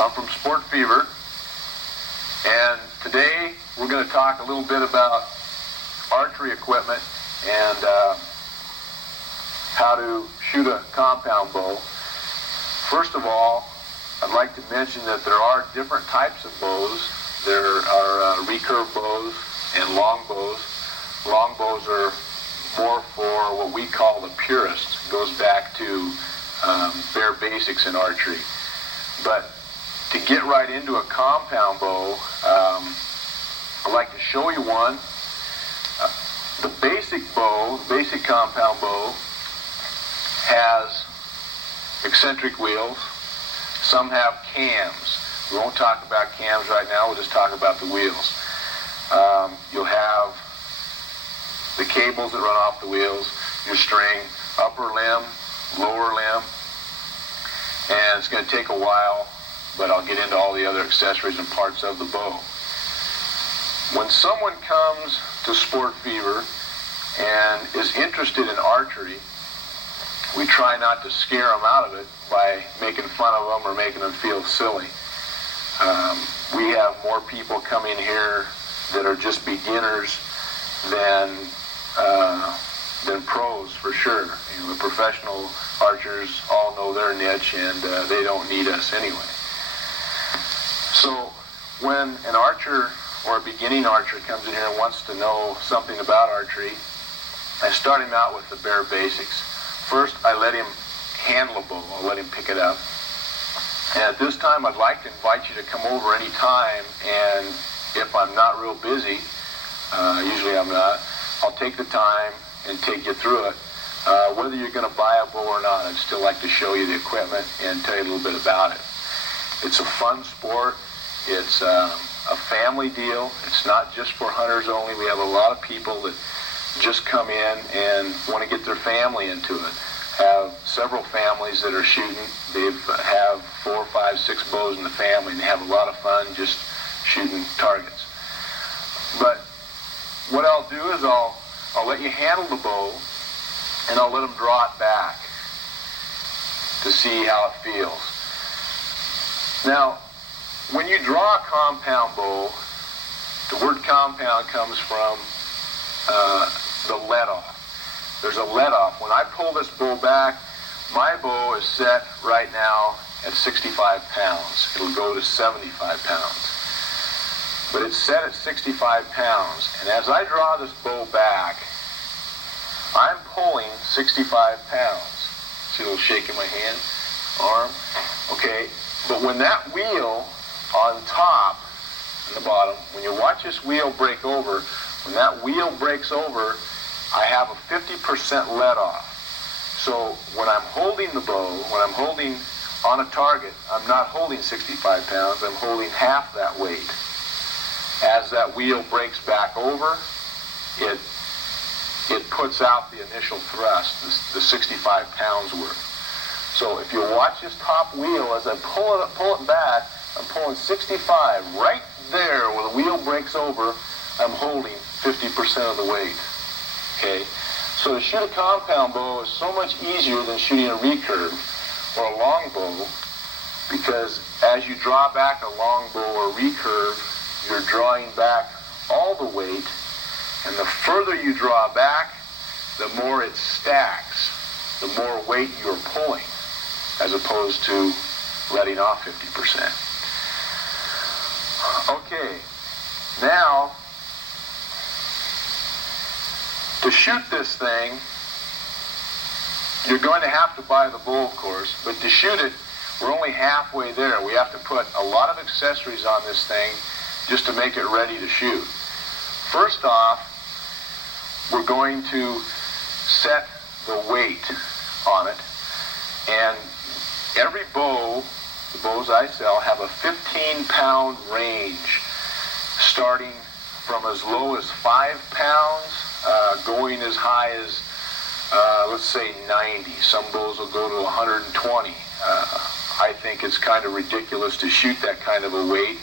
I'm from Sport Fever, and today we're going to talk a little bit about archery equipment and how to shoot a compound bow. First of all, I'd like to mention that there are different types of bows. There are recurve bows and long bows. Long bows are more for what we call the purist. It goes back to bare basics in archery. But to get right into a compound bow, I'd like to show you one. The basic bow, the basic compound bow, has eccentric wheels. Some have cams. We won't talk about cams right now, we'll just talk about the wheels. You'll have the cables that run off the wheels, your string, upper limb, lower limb, and it's going to take a while, but I'll get into all the other accessories and parts of the bow. When someone comes to Sport Fever and is interested in archery, we try not to scare them out of it by making fun of them or making them feel silly. We have more people coming here that are just beginners than pros, for sure. You know, the professional archers all know their niche, and they don't need us anyway. So when an archer or a beginning archer comes in here and wants to know something about archery, I start him out with the bare basics. First, I let him handle a bow. I'll let him pick it up. And at this time, I'd like to invite you to come over any time, and if I'm not real busy, usually I'm not, I'll take the time and take you through it. Whether you're going to buy a bow or not, I'd still like to show you the equipment and tell you a little bit about it. It's a fun sport. It's a family deal. It's not just for hunters only. We have a lot of people that just come in and want to get their family into it. Have several families that are shooting. They have 4, 5, 6 bows in the family, and they have a lot of fun just shooting targets. But what I'll do is I'll let you handle the bow, and I'll let them draw it back to see how it feels. Now, when you draw a compound bow, the word compound comes from the let-off. There's a let-off. When I pull this bow back, my bow is set right now at 65 pounds. It'll go to 75 pounds. But it's set at 65 pounds. And as I draw this bow back, I'm pulling 65 pounds. See a little shake in my hand, arm? Okay. But when that wheel on top and the bottom, when you watch this wheel break over, when that wheel breaks over, I have a 50% let off. So when I'm holding the bow, when I'm holding on a target, I'm not holding 65 pounds, I'm holding half that weight. As that wheel breaks back over, it puts out the initial thrust, the 65 pounds worth. So if you watch this top wheel, as I pull it back, I'm pulling 65. Right there where the wheel breaks over, I'm holding 50% of the weight. Okay? So to shoot a compound bow is so much easier than shooting a recurve or a long bow, because as you draw back a long bow or recurve, you're drawing back all the weight, and the further you draw back, the more it stacks, the more weight you're pulling, as opposed to letting off 50%. Okay, now, to shoot this thing, you're going to have to buy the bow, of course, but to shoot it, we're only halfway there. We have to put a lot of accessories on this thing just to make it ready to shoot. First off, we're going to set the weight on it, and every bow, the bows I sell, have a 15-pound range, starting from as low as 5 pounds, going as high as, let's say, 90. Some bows will go to 120. I think it's kind of ridiculous to shoot that kind of a weight.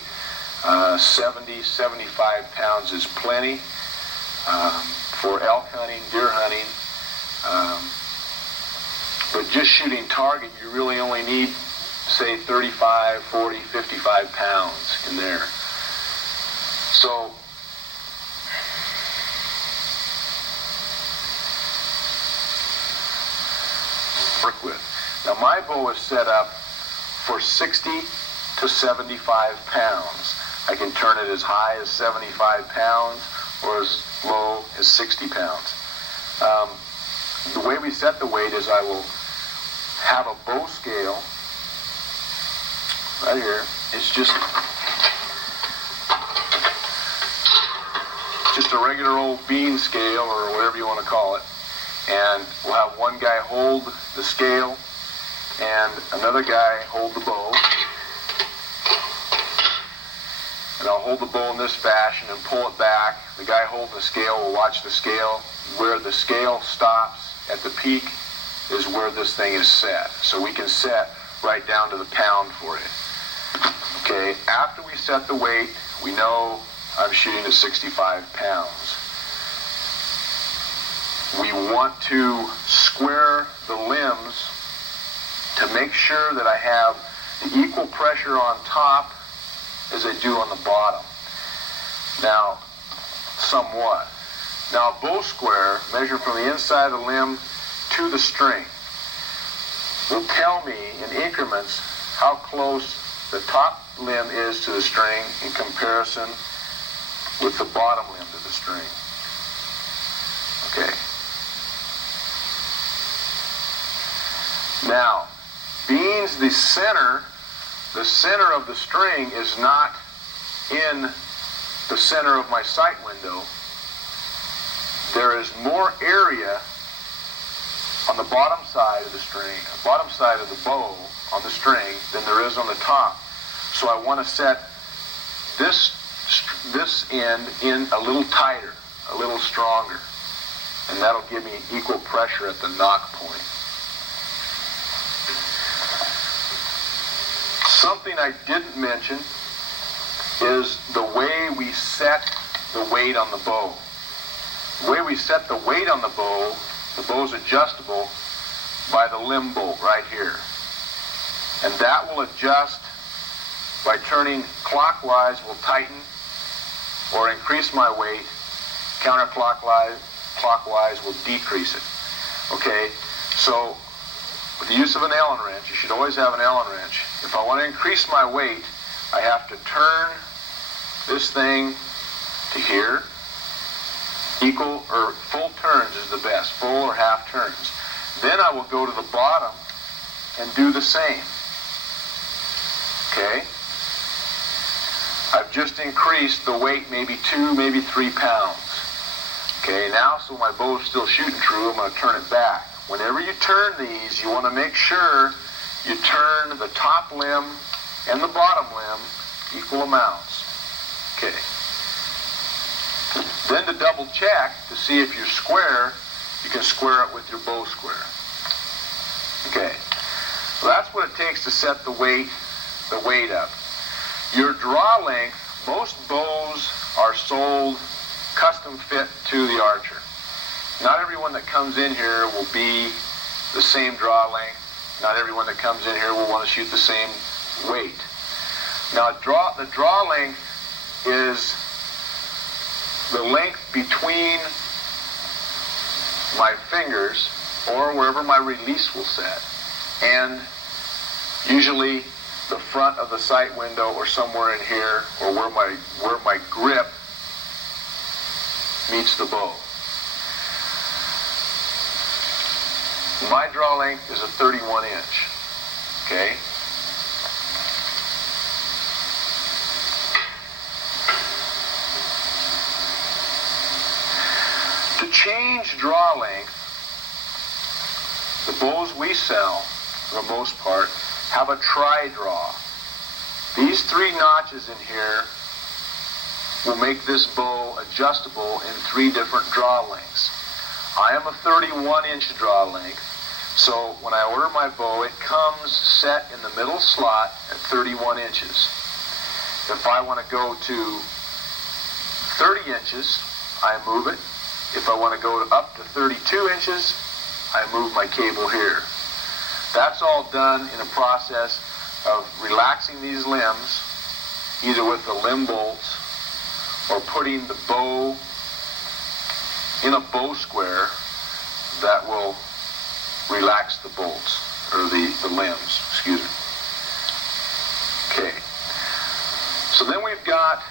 70, 75 pounds is plenty for elk hunting, deer hunting. But just shooting target, you really only need say 35, 40, 55 pounds in there. So work with. Now my bow is set up for 60 to 75 pounds. I can turn it as high as 75 pounds or as low as 60 pounds. The way we set the weight is I will have a bow scale right here. It's just a regular old bean scale or whatever you want to call it. And we'll have one guy hold the scale and another guy hold the bow. And I'll hold the bow in this fashion and pull it back. The guy holding the scale will watch the scale. Where the scale stops at the peak is where this thing is set. So we can set right down to the pound for it. Okay, after we set the weight, we know I'm shooting at 65 pounds. We want to square the limbs to make sure that I have the equal pressure on top as I do on the bottom. Now, somewhat. Now, a bow square, measured from the inside of the limb to the string, will tell me in increments how close the top limb is to the string in comparison with the bottom limb to the string. Okay. Now, being the center of the string is not in the center of my sight window. There is more area on the bottom side of the string, bottom side of the bow on the string than there is on the top. So I want to set this end in a little tighter, a little stronger, and that'll give me equal pressure at the knock point. Something I didn't mention is the way we set the weight on the bow. The way we set the weight on the bow's adjustable by the limb bolt right here. And that will adjust by turning clockwise, will tighten or increase my weight. Counterclockwise will decrease it. Okay, so with the use of an Allen wrench, you should always have an Allen wrench. If I want to increase my weight, I have to turn this thing to here. Equal or full turns is the best, full or half turns. Then I will go to the bottom and do the same. Okay? I've just increased the weight maybe 2, maybe 3 pounds. Okay, now so my bow is still shooting true, I'm going to turn it back. Whenever you turn these, you want to make sure you turn the top limb and the bottom limb equal amounts. Okay. Then to double check to see if you're square, you can square it with your bow square. Okay. So that's what it takes to set the weight up. Your draw length, most bows are sold custom fit to the archer. Not everyone that comes in here will be the same draw length. Not everyone that comes in here will want to shoot the same weight. Now the draw length is the length between my fingers or wherever my release will set and usually the front of the sight window or somewhere in here or where my grip meets the bow. My draw length is a 31 inch. Okay? To change draw length, the bows we sell, for the most part, have a tri-draw. These 3 notches in here will make this bow adjustable in 3 different draw lengths. I am a 31-inch draw length, so when I order my bow, it comes set in the middle slot at 31 inches. If I want to go to 30 inches, I move it. If I want to go up to 32 inches, I move my cable here. That's all done in a process of relaxing these limbs, either with the limb bolts or putting the bow in a bow square that will relax the bolts, or the limbs, excuse me. Okay. So then we've got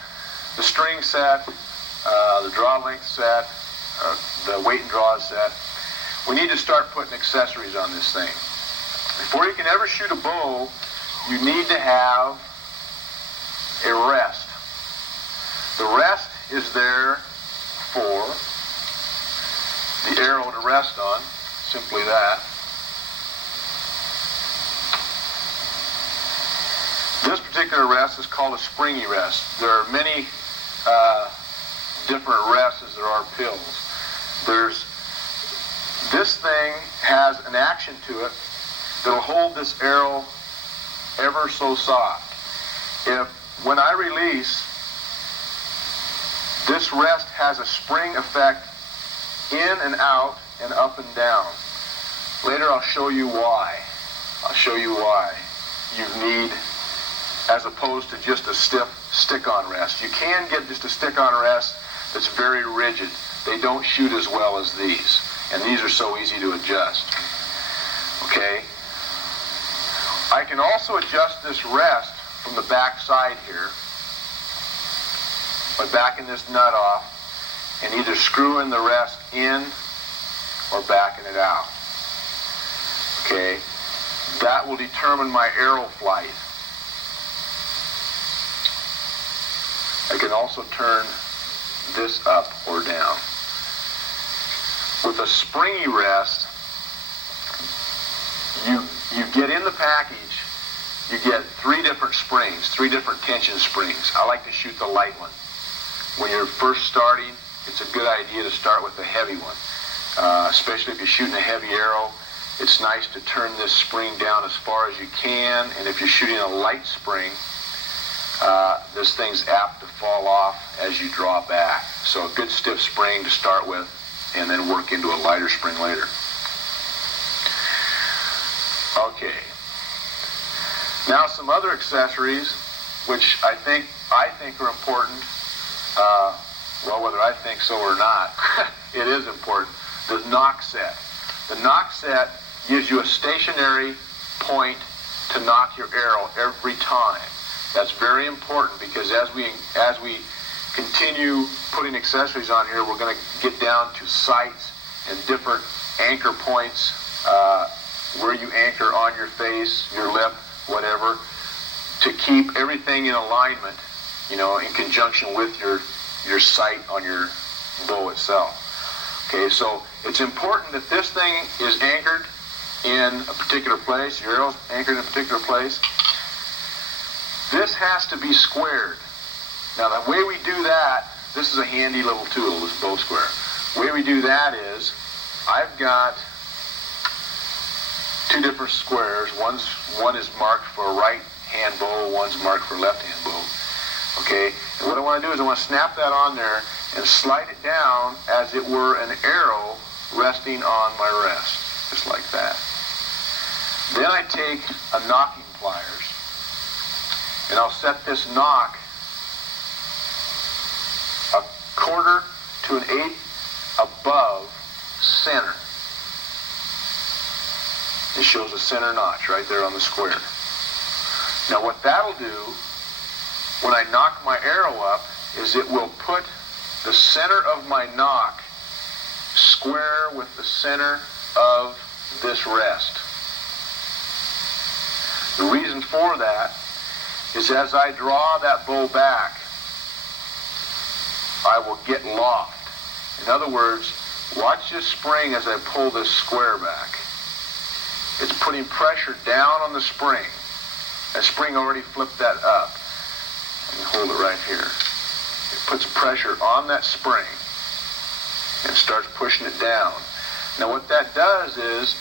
the string set, the draw length set, the weight and draw set. We need to start putting accessories on this thing. Before you can ever shoot a bow, you need to have a rest. The rest is there for the arrow to rest on, simply that. This particular rest is called a springy rest. There are many different rests as there are pills. This thing has an action to it that'll hold this arrow ever so soft. When I release, this rest has a spring effect in and out and up and down. Later I'll show you why. I'll show you why you need, as opposed to just a stiff stick-on rest. You can get just a stick-on rest that's very rigid. They don't shoot as well as these, and these are so easy to adjust. Okay? I can also adjust this rest from the back side here by backing this nut off and either screwing the rest in or backing it out. Okay? That will determine my arrow flight. I can also turn this up or down. With a springy rest, you get in the package, you get 3 different springs, 3 different tension springs. I like to shoot the light one. When you're first starting, it's a good idea to start with the heavy one. Especially if you're shooting a heavy arrow, it's nice to turn this spring down as far as you can, and if you're shooting a light spring, this thing's apt to fall off as you draw back. So a good stiff spring to start with, and then work into a lighter spring later. Okay. Now some other accessories, which I think are important. Well, whether I think so or not, it is important. The knock set. The knock set gives you a stationary point to knock your arrow every time. That's very important, because as we continue putting accessories on here, we're going to get down to sights and different anchor points, where you anchor on your face, your lip, whatever, to keep everything in alignment, in conjunction with your sight on your bow itself. Okay, so it's important that this thing is anchored in a particular place, your arrow's anchored in a particular place. This has to be squared. Now the way we do that, this is a handy little tool, this bow square. The way we do that is, I've got 2 different squares. One is marked for a right hand bow, one's marked for left hand bow. Okay, and what I want to do is I want to snap that on there and slide it down as it were an arrow resting on my rest, just like that. Then I take a knocking pliers, and I'll set this knock 1/4 to 1/8 above center. It shows a center notch right there on the square. Now what that'll do, when I knock my arrow up, is it will put the center of my knock square with the center of this rest. The reason for that is as I draw that bow back, I will get loft. In other words, watch this spring as I pull this square back. It's putting pressure down on the spring. That spring already flipped that up. Let me hold it right here. It puts pressure on that spring and starts pushing it down. Now what that does is,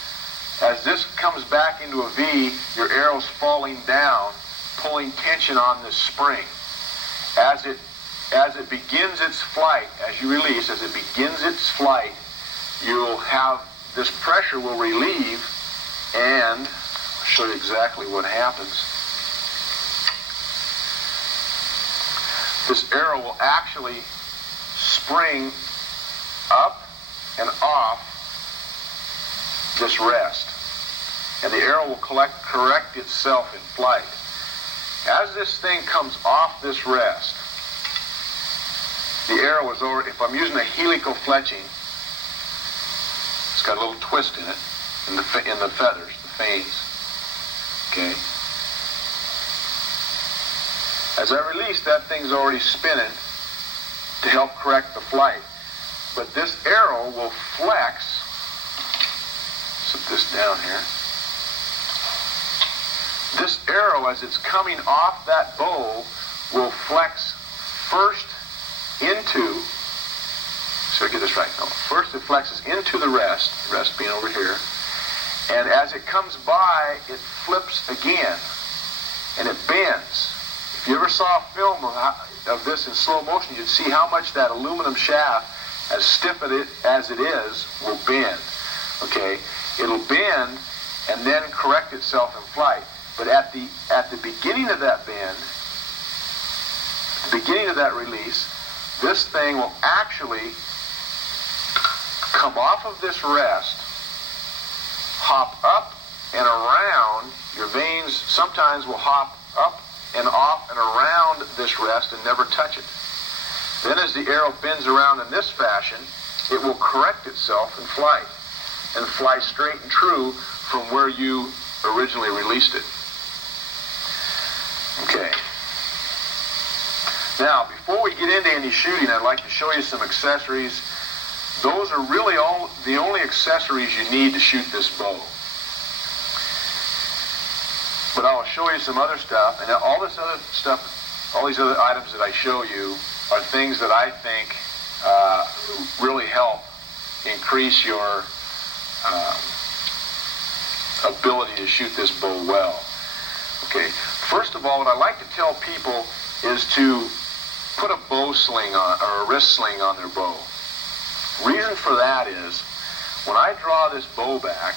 as this comes back into a V, your arrow's falling down, pulling tension on this spring. As it begins its flight, as you release, as it begins its flight, you'll have, this pressure will relieve, and I'll show you exactly what happens. this arrow will actually spring up and off this rest. And the arrow will correct itself in flight. As this thing comes off this rest, the arrow is over. If I'm using a helical fletching, it's got a little twist in it, in the feathers, the fanes. Okay. As I release, that thing's already spinning to help correct the flight. But this arrow will flex. Set this down here. This arrow, as it's coming off that bow, will flex first into, so I get this right, no, first it flexes into the rest being over here, and as it comes by, it flips again, and it bends. If you ever saw a film of this in slow motion, you'd see how much that aluminum shaft, as stiff as it is, will bend. Okay, it'll bend and then correct itself in flight. But at the beginning of that bend, the beginning of that release, this thing will actually come off of this rest, hop up and around. Your vanes sometimes will hop up and off and around this rest and never touch it. Then as the arrow bends around in this fashion, it will correct itself in flight and fly straight and true from where you originally released it. Okay. Now, before we get into any shooting, I'd like to show you some accessories. Those are really the only accessories you need to shoot this bow. But I'll show you some other stuff, and all this other stuff, all these other items that I show you are things that I think really help increase your ability to shoot this bow well. Okay. First of all, what I like to tell people is to put a bow sling on, or a wrist sling on their bow. Reason for that is, when I draw this bow back,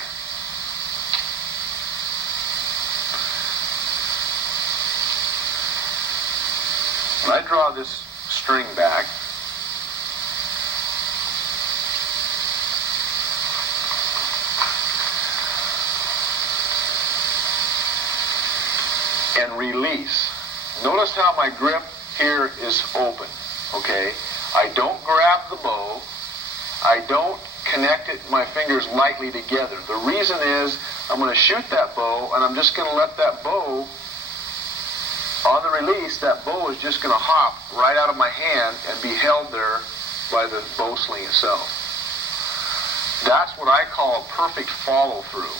when I draw this string back, and release. Notice how my grip here is open, okay? I don't grab the bow. I don't connect my fingers lightly together. The reason is I'm going to shoot that bow, and I'm just going to let that bow, on the release, that bow is just going to hop right out of my hand and be held there by the bow sling itself. That's what I call a perfect follow-through.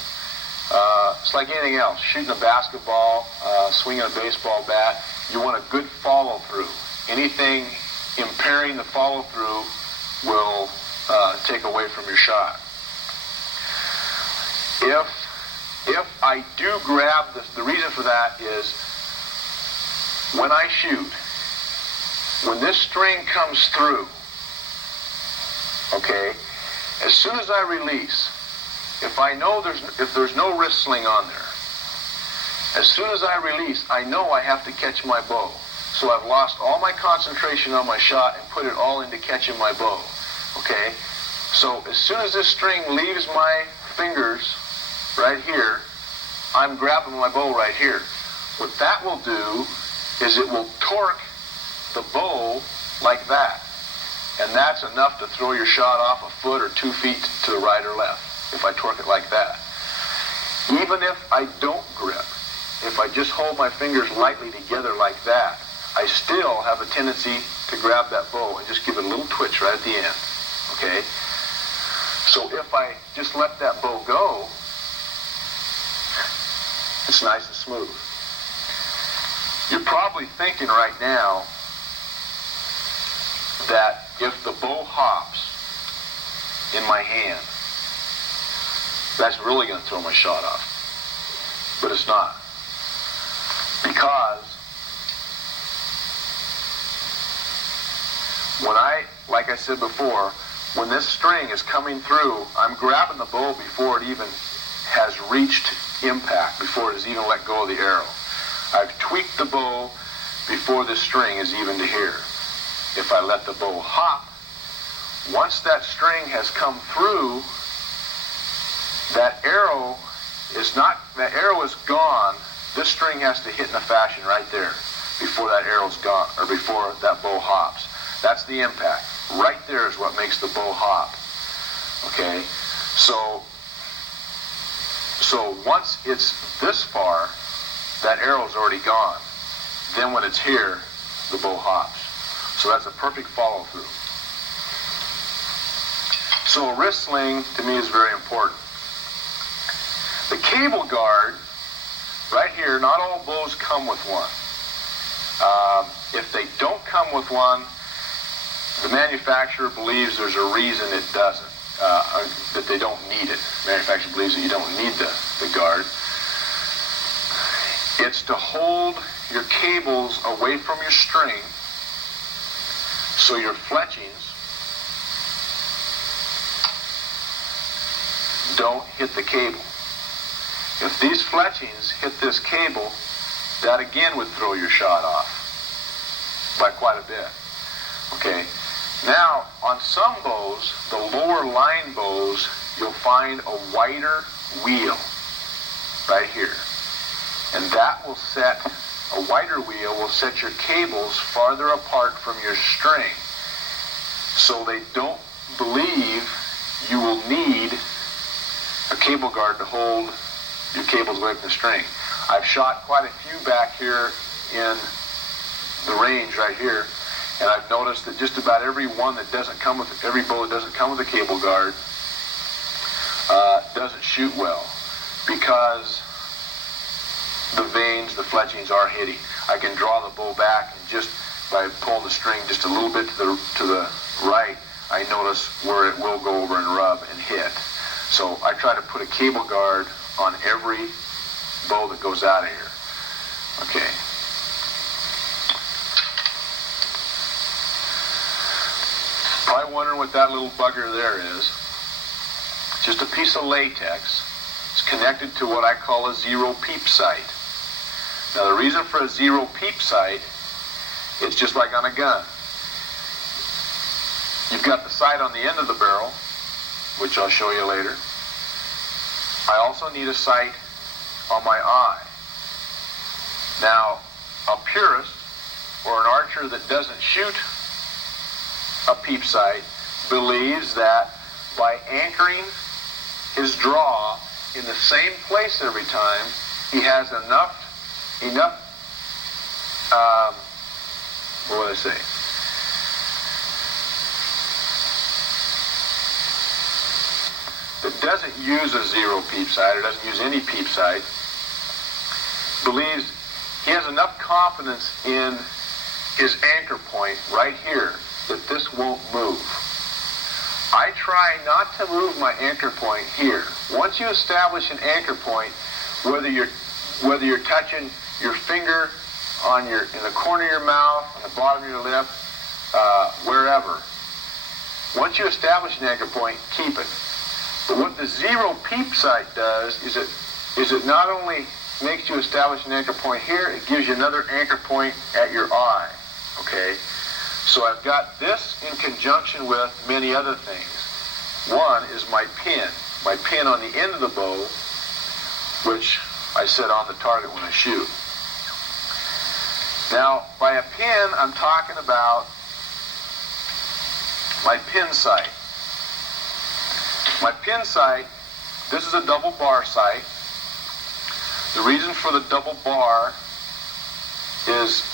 It's like anything else. Shooting a basketball, swinging a baseball bat, you want a good follow-through. Anything impairing the follow-through will take away from your shot. If I do grab this, the reason for that is when I shoot, when this string comes through, okay, as soon as I release, if I know if there's no wrist sling on there, as soon as I release, I know I have to catch my bow. So I've lost all my concentration on my shot and put it all into catching my bow. Okay? So as soon as this string leaves my fingers right here, I'm grabbing my bow right here. What that will do is it will torque the bow like that. And that's enough to throw your shot off a foot or 2 feet to the right or left, if I torque it like that. Even if I don't grip, if I just hold my fingers lightly together like that, I still have a tendency to grab that bow and just give it a little twitch right at the end. Okay? So if I just let that bow go, it's nice and smooth. You're probably thinking right now that if the bow hops in my hand, that's really going to throw my shot off. But it's not. Because when like I said before, when this string is coming through, I'm grabbing the bow before it even has reached impact, before it has even let go of the arrow. I've tweaked the bow before the string is even to here. If I let the bow hop, once that string has come through, that arrow is gone. This string has to hit in a fashion right there before that arrow's gone, or before that bow hops. That's the impact. Right there is what makes the bow hop. Okay? So once it's this far, that arrow's already gone. Then when it's here, the bow hops. So that's a perfect follow through. So a wrist sling to me is very important. The cable guard, right here, not all bows come with one. If they don't come with one, the manufacturer believes there's a reason it doesn't, that they don't need it. The manufacturer believes that you don't need the guard. It's to hold your cables away from your string so your fletchings don't hit the cable. If these fletchings hit this cable, that again would throw your shot off by quite a bit. Okay. Now, on some bows, the lower line bows, you'll find a wider wheel right here. And that will set, a wider wheel will set your cables farther apart from your string. So they don't believe you will need a cable guard to hold your cables away from the string. I've shot quite a few back here in the range right here, and I've noticed that just about every bow that doesn't come with a cable guard doesn't shoot well because the vanes, the fletchings are hitting. I can draw the bow back, and just by pulling the string just a little bit to the right, I notice where it will go over and rub and hit. So I try to put a cable guard on every bow that goes out of here. Okay. Probably wondering what that little bugger there is. It's just a piece of latex. It's connected to what I call a zero peep sight. Now the reason for a zero peep sight, it's just like on a gun. You've got the sight on the end of the barrel, which I'll show you later. I also need a sight on my eye. Now, a purist or an archer that doesn't shoot a peep sight believes that by anchoring his draw in the same place every time, he has enough, what would I say? That doesn't use a zero peep sight or doesn't use any peep sight, believes he has enough confidence in his anchor point right here that this won't move. I try not to move my anchor point here. Once you establish an anchor point, whether you're touching your finger in the corner of your mouth, on the bottom of your lip, wherever. Once you establish an anchor point, keep it. But what the zero peep sight does is it not only makes you establish an anchor point here, it gives you another anchor point at your eye. Okay? So I've got this in conjunction with many other things. One is my pin on the end of the bow, which I set on the target when I shoot. Now, by a pin, I'm talking about my pin sight. My pin sight, this is a double bar sight. The reason for the double bar is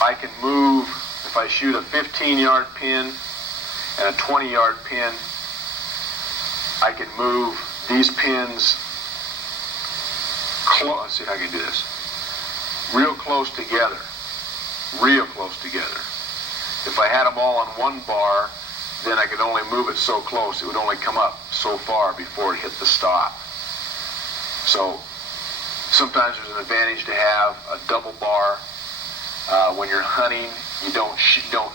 I can move, if I shoot a 15-yard pin and a 20-yard pin, I can move these pins close. Let's see how I can do this. Real close together. Real close together. If I had them all on one bar, then I could only move it so close. It would only come up so far before it hit the stop. So sometimes there's an advantage to have a double bar. When you're hunting, you don't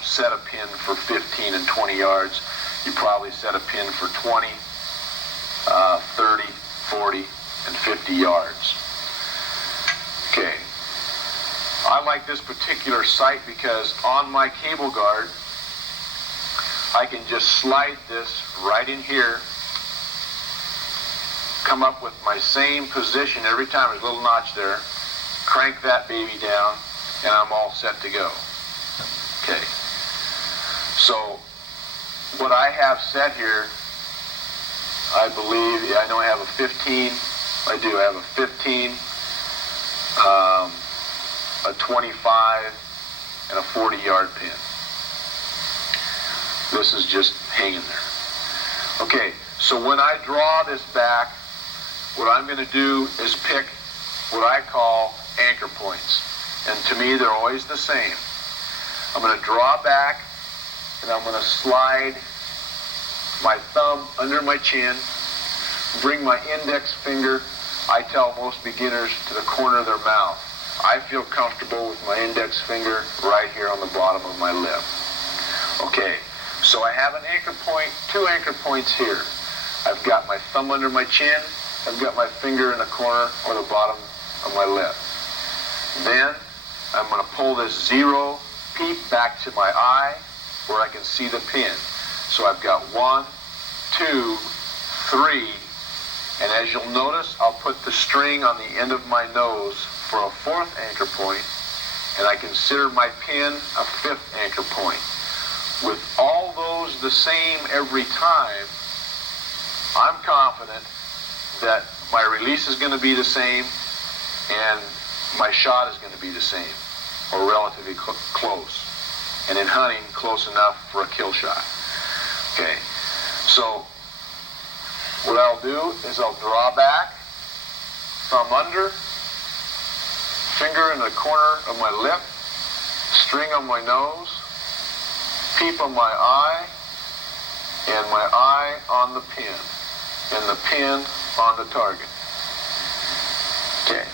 set a pin for 15 and 20 yards. You probably set a pin for 20, 30, 40, and 50 yards. Okay. I like this particular sight because on my cable guard, I can just slide this right in here, come up with my same position every time. There's a little notch there, crank that baby down, and I'm all set to go. Okay. So what I have set here, I believe, I know I have a 15, I do, I have a 15, a 25, and a 40-yard pin. This is just hanging there. Okay, so when I draw this back, what I'm going to do is pick what I call anchor points. And to me, they're always the same. I'm going to draw back, and I'm going to slide my thumb under my chin, bring my index finger, I tell most beginners, to the corner of their mouth. I feel comfortable with my index finger right here on the bottom of my lip. Okay, so I have an anchor point, 2 anchor points here. I've got my thumb under my chin, I've got my finger in the corner or the bottom of my lip. Then I'm going to pull this 0 peep back to my eye where I can see the pin. So I've got 1, 2, 3, and as you'll notice, I'll put the string on the end of my nose for a 4th anchor point, and I consider my pin a 5th anchor point. With all those the same every time, I'm confident that my release is going to be the same and my shot is going to be the same, or relatively close. And in hunting, close enough for a kill shot. Okay, so what I'll do is I'll draw back, thumb under, finger in the corner of my lip, string on my nose, peep on my eye, and my eye on the pin, and the pin on the target. Okay.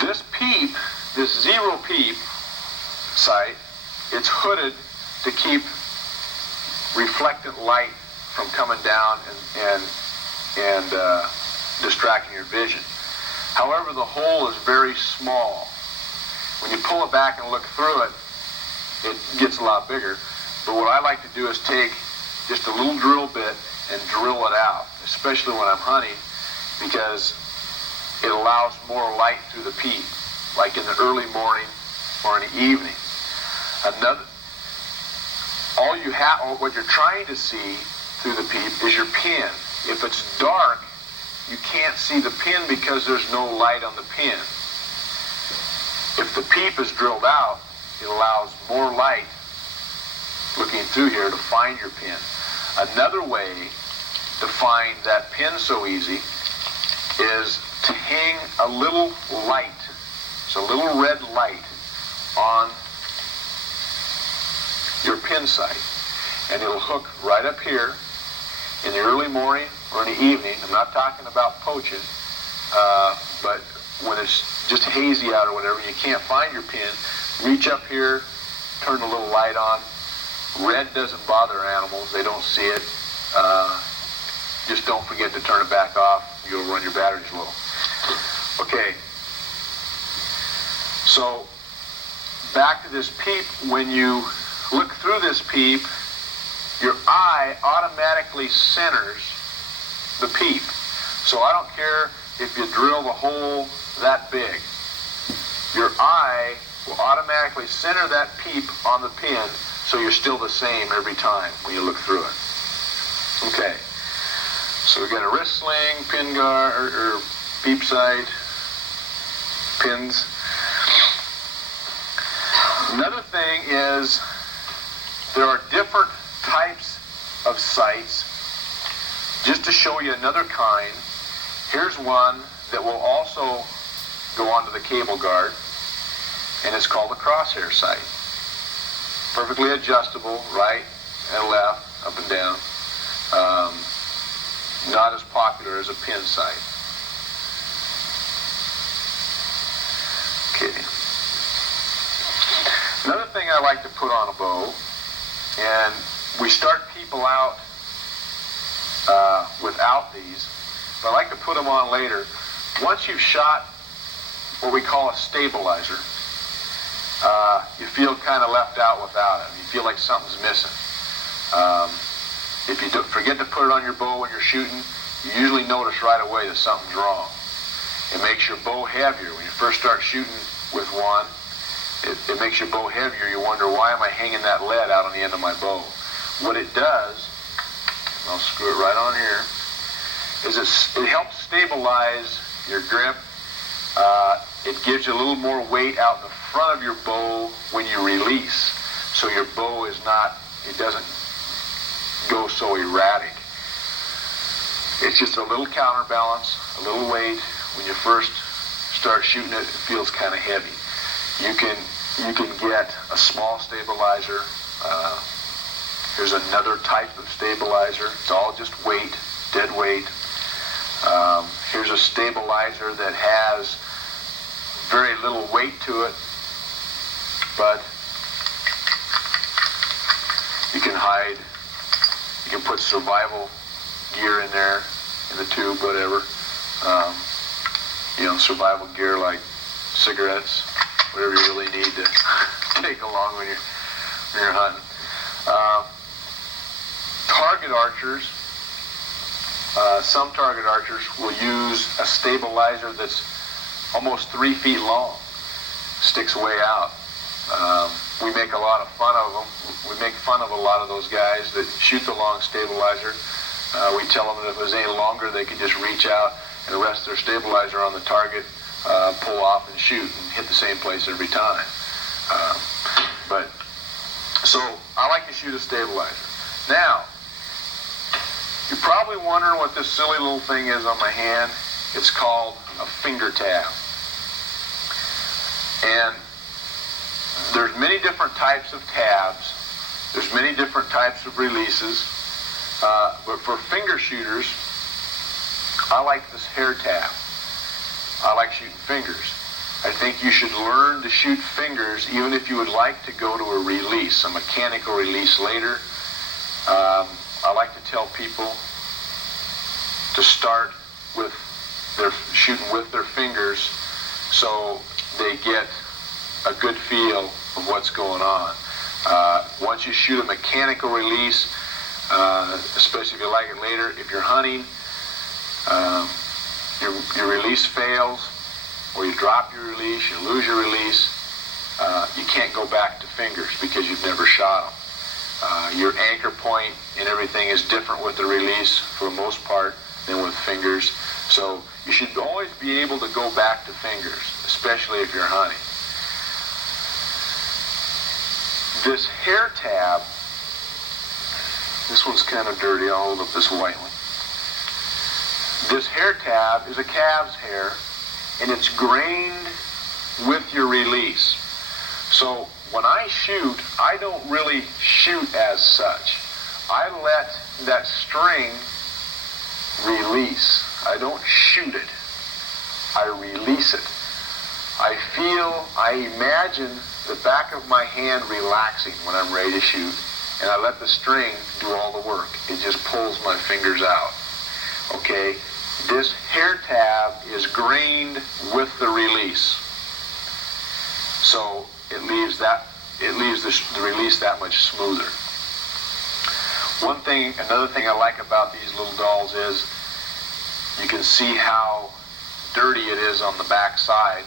This peep, this 0 peep sight, it's hooded to keep reflectant light from coming down and distracting your vision. However, the hole is very small. When you pull it back and look through it, it gets a lot bigger. But what I like to do is take just a little drill bit and drill it out, especially when I'm hunting, because it allows more light through the peep, like in the early morning or in the evening. What you're trying to see through the peep is your pin. If it's dark, you can't see the pin because there's no light on the pin. If the peep is drilled out, it allows more light looking through here to find your pin. Another way to find that pin so easy is to hang a little light, so a little red light on your pin sight, and it'll hook right up here in the early morning or in the evening. I'm not talking about poaching, but when it's just hazy out or whatever, you can't find your pin, reach up here, turn a little light on. Red doesn't bother animals, they don't see it. Just don't forget to turn it back off, you'll run your batteries low. Okay, so back to this peep. When you look through this peep, your eye automatically centers the peep. So I don't care if you drill the hole that big. Your eye will automatically center that peep on the pin, so you're still the same every time when you look through it. Okay, so we've got a wrist sling, pin guard, or peep sight, pins. Another thing is there are different types of sights. Just to show you another kind, here's one that will also go onto the cable guard, and it's called a crosshair sight. Perfectly adjustable, right and left, up and down. Not as popular as a pin sight. Okay. Another thing I like to put on a bow, and we start people out with without these, but I like to put them on later. Once you've shot what we call a stabilizer, you feel kind of left out without it. You feel like something's missing. If you forget to put it on your bow when you're shooting, you usually notice right away that something's wrong. It makes your bow heavier. When you first start shooting with one, it makes your bow heavier. You wonder, why am I hanging that lead out on the end of my bow? What it does, I'll screw it right on here, is it helps stabilize your grip. It gives you a little more weight out in the front of your bow when you release, so your bow is not, it doesn't go so erratic. It's just a little counterbalance, a little weight. When you first start shooting it, it feels kind of heavy. You can get a small stabilizer. Here's another type of stabilizer. It's all just weight, dead weight. Here's a stabilizer that has very little weight to it, but you can hide, you can put survival gear in there, in the tube, whatever. Survival gear like cigarettes, whatever you really need to take along when you're hunting. Target archers, some target archers will use a stabilizer that's almost 3 feet long, sticks way out. We make a lot of fun of them. We make fun of a lot of those guys that shoot the long stabilizer. We tell them that if it was any longer, they could just reach out and rest their stabilizer on the target, pull off and shoot and hit the same place every time. So I like to shoot a stabilizer. Now, you're probably wondering what this silly little thing is on my hand. It's called a finger tab. And there's many different types of tabs. There's many different types of releases. But for finger shooters, I like this hair tab. I like shooting fingers. I think you should learn to shoot fingers even if you would like to go to a release, a mechanical release later. I like to tell people to start with their shooting with their fingers so they get a good feel of what's going on. Once you shoot a mechanical release, especially if you like it later, if you're hunting, your release fails, or you drop your release, you lose your release, you can't go back to fingers because you've never shot them. Your anchor point and everything is different with the release for the most part than with fingers. So you should always be able to go back to fingers, especially if you're hunting. This hair tab, this one's kind of dirty. I'll hold up this white one. This hair tab is a calf's hair, and it's grained with your release. So when I shoot, I don't really shoot as such. I let that string release. I don't shoot it. I release it. I imagine the back of my hand relaxing when I'm ready to shoot, and I let the string do all the work. It just pulls my fingers out. Okay? This hair tab is grained with the release. So it leaves the release that much smoother. Another thing I like about these little dolls is you can see how dirty it is on the back side.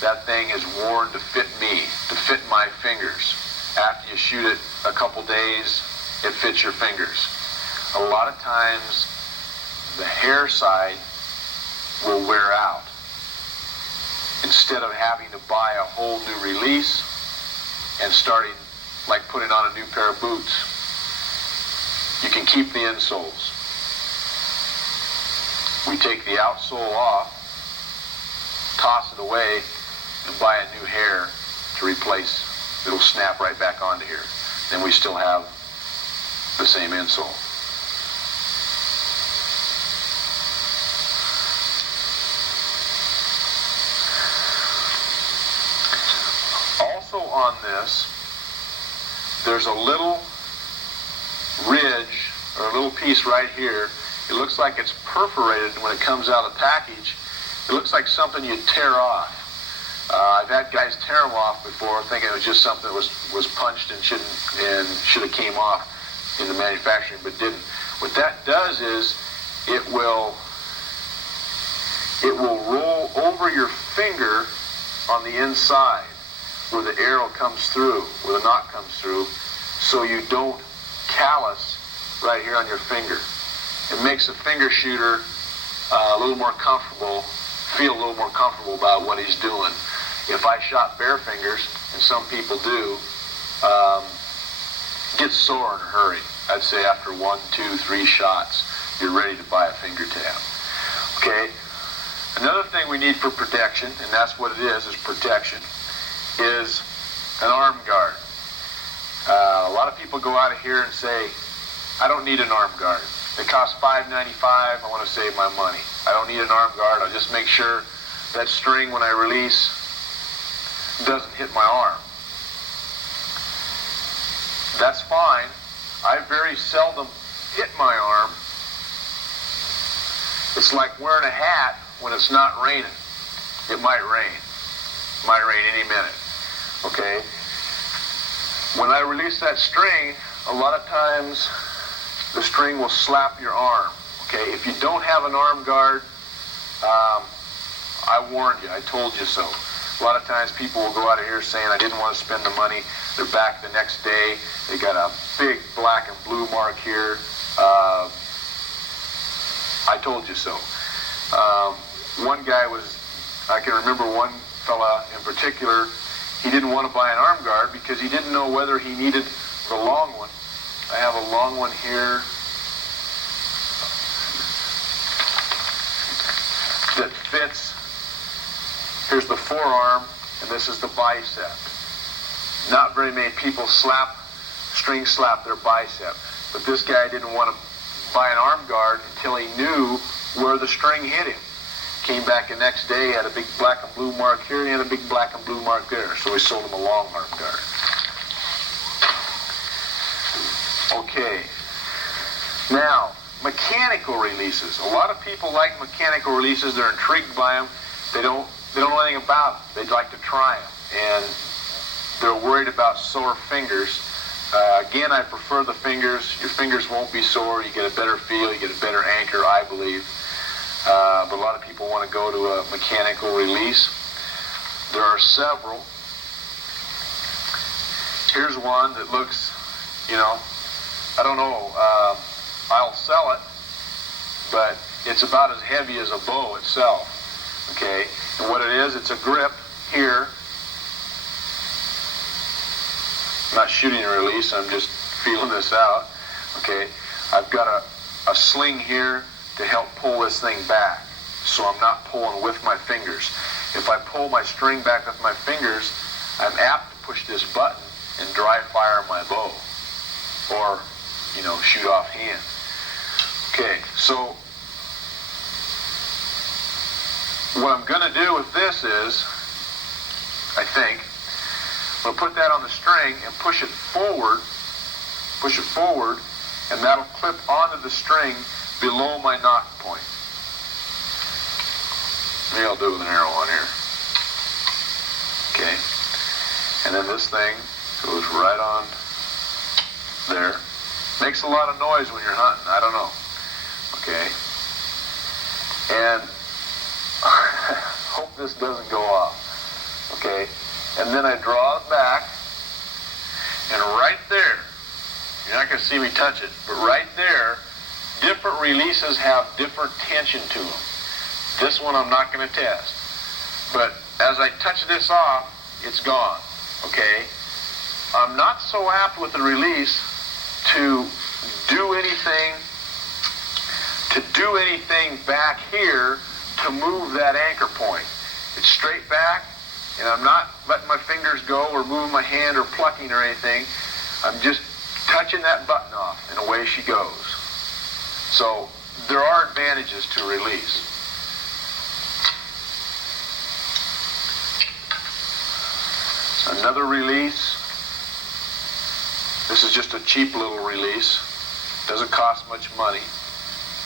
That thing is worn to fit me, to fit my fingers. After you shoot it a couple days, it fits your fingers. A lot of times, the hair side will wear out. Instead of having to buy a whole new release and starting like putting on a new pair of boots, you can keep the insoles. We take the outsole off, toss it away, and buy a new hair to replace. It'll snap right back onto here. Then we still have the same insole. Also on this, there's a little ridge or a little piece right here. it looks like it's perforated when it comes out of the package. It looks like something you'd tear off. I've had guys tear them off before, thinking it was just something that was punched and should have came off in the manufacturing, but didn't. What that does is it will roll over your finger on the inside where the arrow comes through, where the knot comes through, so you don't callus right here on your finger. It makes a finger shooter a little more comfortable, feel a little more comfortable about what he's doing. If I shot bare fingers, and some people do, get sore in a hurry. I'd say after 1, 2, 3 shots, you're ready to buy a finger tab. Okay? Another thing we need for protection, and that's what it is protection, is an arm guard. A lot of people go out of here and say, I don't need an arm guard. It costs $5.95, I want to save my money. I don't need an arm guard, I'll just make sure that string when I release doesn't hit my arm. That's fine. I very seldom hit my arm. It's like wearing a hat when it's not raining. It might rain. It might rain any minute. Okay? When I release that string, a lot of times the string will slap your arm. Okay? If you don't have an arm guard, I warned you. I told you so. A lot of times people will go out of here saying, I didn't want to spend the money. They're back the next day. They got a big black and blue mark here. I told you so. One guy I can remember one fella in particular, he didn't want to buy an arm guard because he didn't know whether he needed the long one. I have a long one here that fits. Here's the forearm, and this is the bicep. Not very many people string slap their bicep, but this guy didn't want to buy an arm guard until he knew where the string hit him. Came back the next day, had a big black and blue mark here, and he had a big black and blue mark there, so we sold him a long arm guard. Okay, now, mechanical releases. A lot of people like mechanical releases. They're intrigued by them. They don't know anything about them. They'd like to try them, and they're worried about sore fingers. Again, I prefer the fingers. Your fingers won't be sore. You get a better feel. You get a better anchor, I believe. But a lot of people want to go to a mechanical release. There are several. Here's one that looks, I don't know. I'll sell it, but it's about as heavy as a bow itself. Okay, and what it is, it's a grip here. I'm not shooting a release, I'm just feeling this out. Okay, I've got a sling here to help pull this thing back, so I'm not pulling with my fingers. If I pull my string back with my fingers, I'm apt to push this button and dry fire my bow, or shoot off hand. Okay, so what I'm going to do with this is, I think, I'm going to put that on the string and push it forward, and that'll clip onto the string below my knock point. Maybe I'll do it with an arrow on here. Okay, and then this thing goes right on there. Makes a lot of noise when you're hunting, I don't know. Okay, and hope this doesn't go off. Okay, and then I draw it back, and right there, you're not going to see me touch it, but right there, different releases have different tension to them. This one I'm not going to test, but as I touch this off, it's gone. Okay, I'm not so apt with the release to do anything back here to move that anchor point. It's straight back, and I'm not letting my fingers go or moving my hand or plucking or anything. I'm just touching that button off, and away she goes. So there are advantages to release. Another release. This is just a cheap little release. Doesn't cost much money.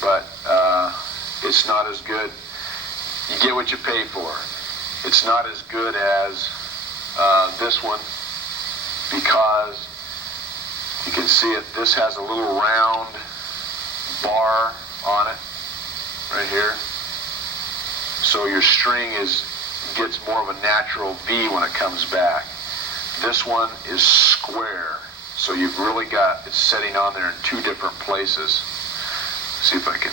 but it's not as good. You get what you pay for. It's not as good as this one, because you can see it. This has a little round bar on it right here, so your string gets more of a natural V when it comes back. This one is square, so you've really got it setting on there in two different places. Let's see if I can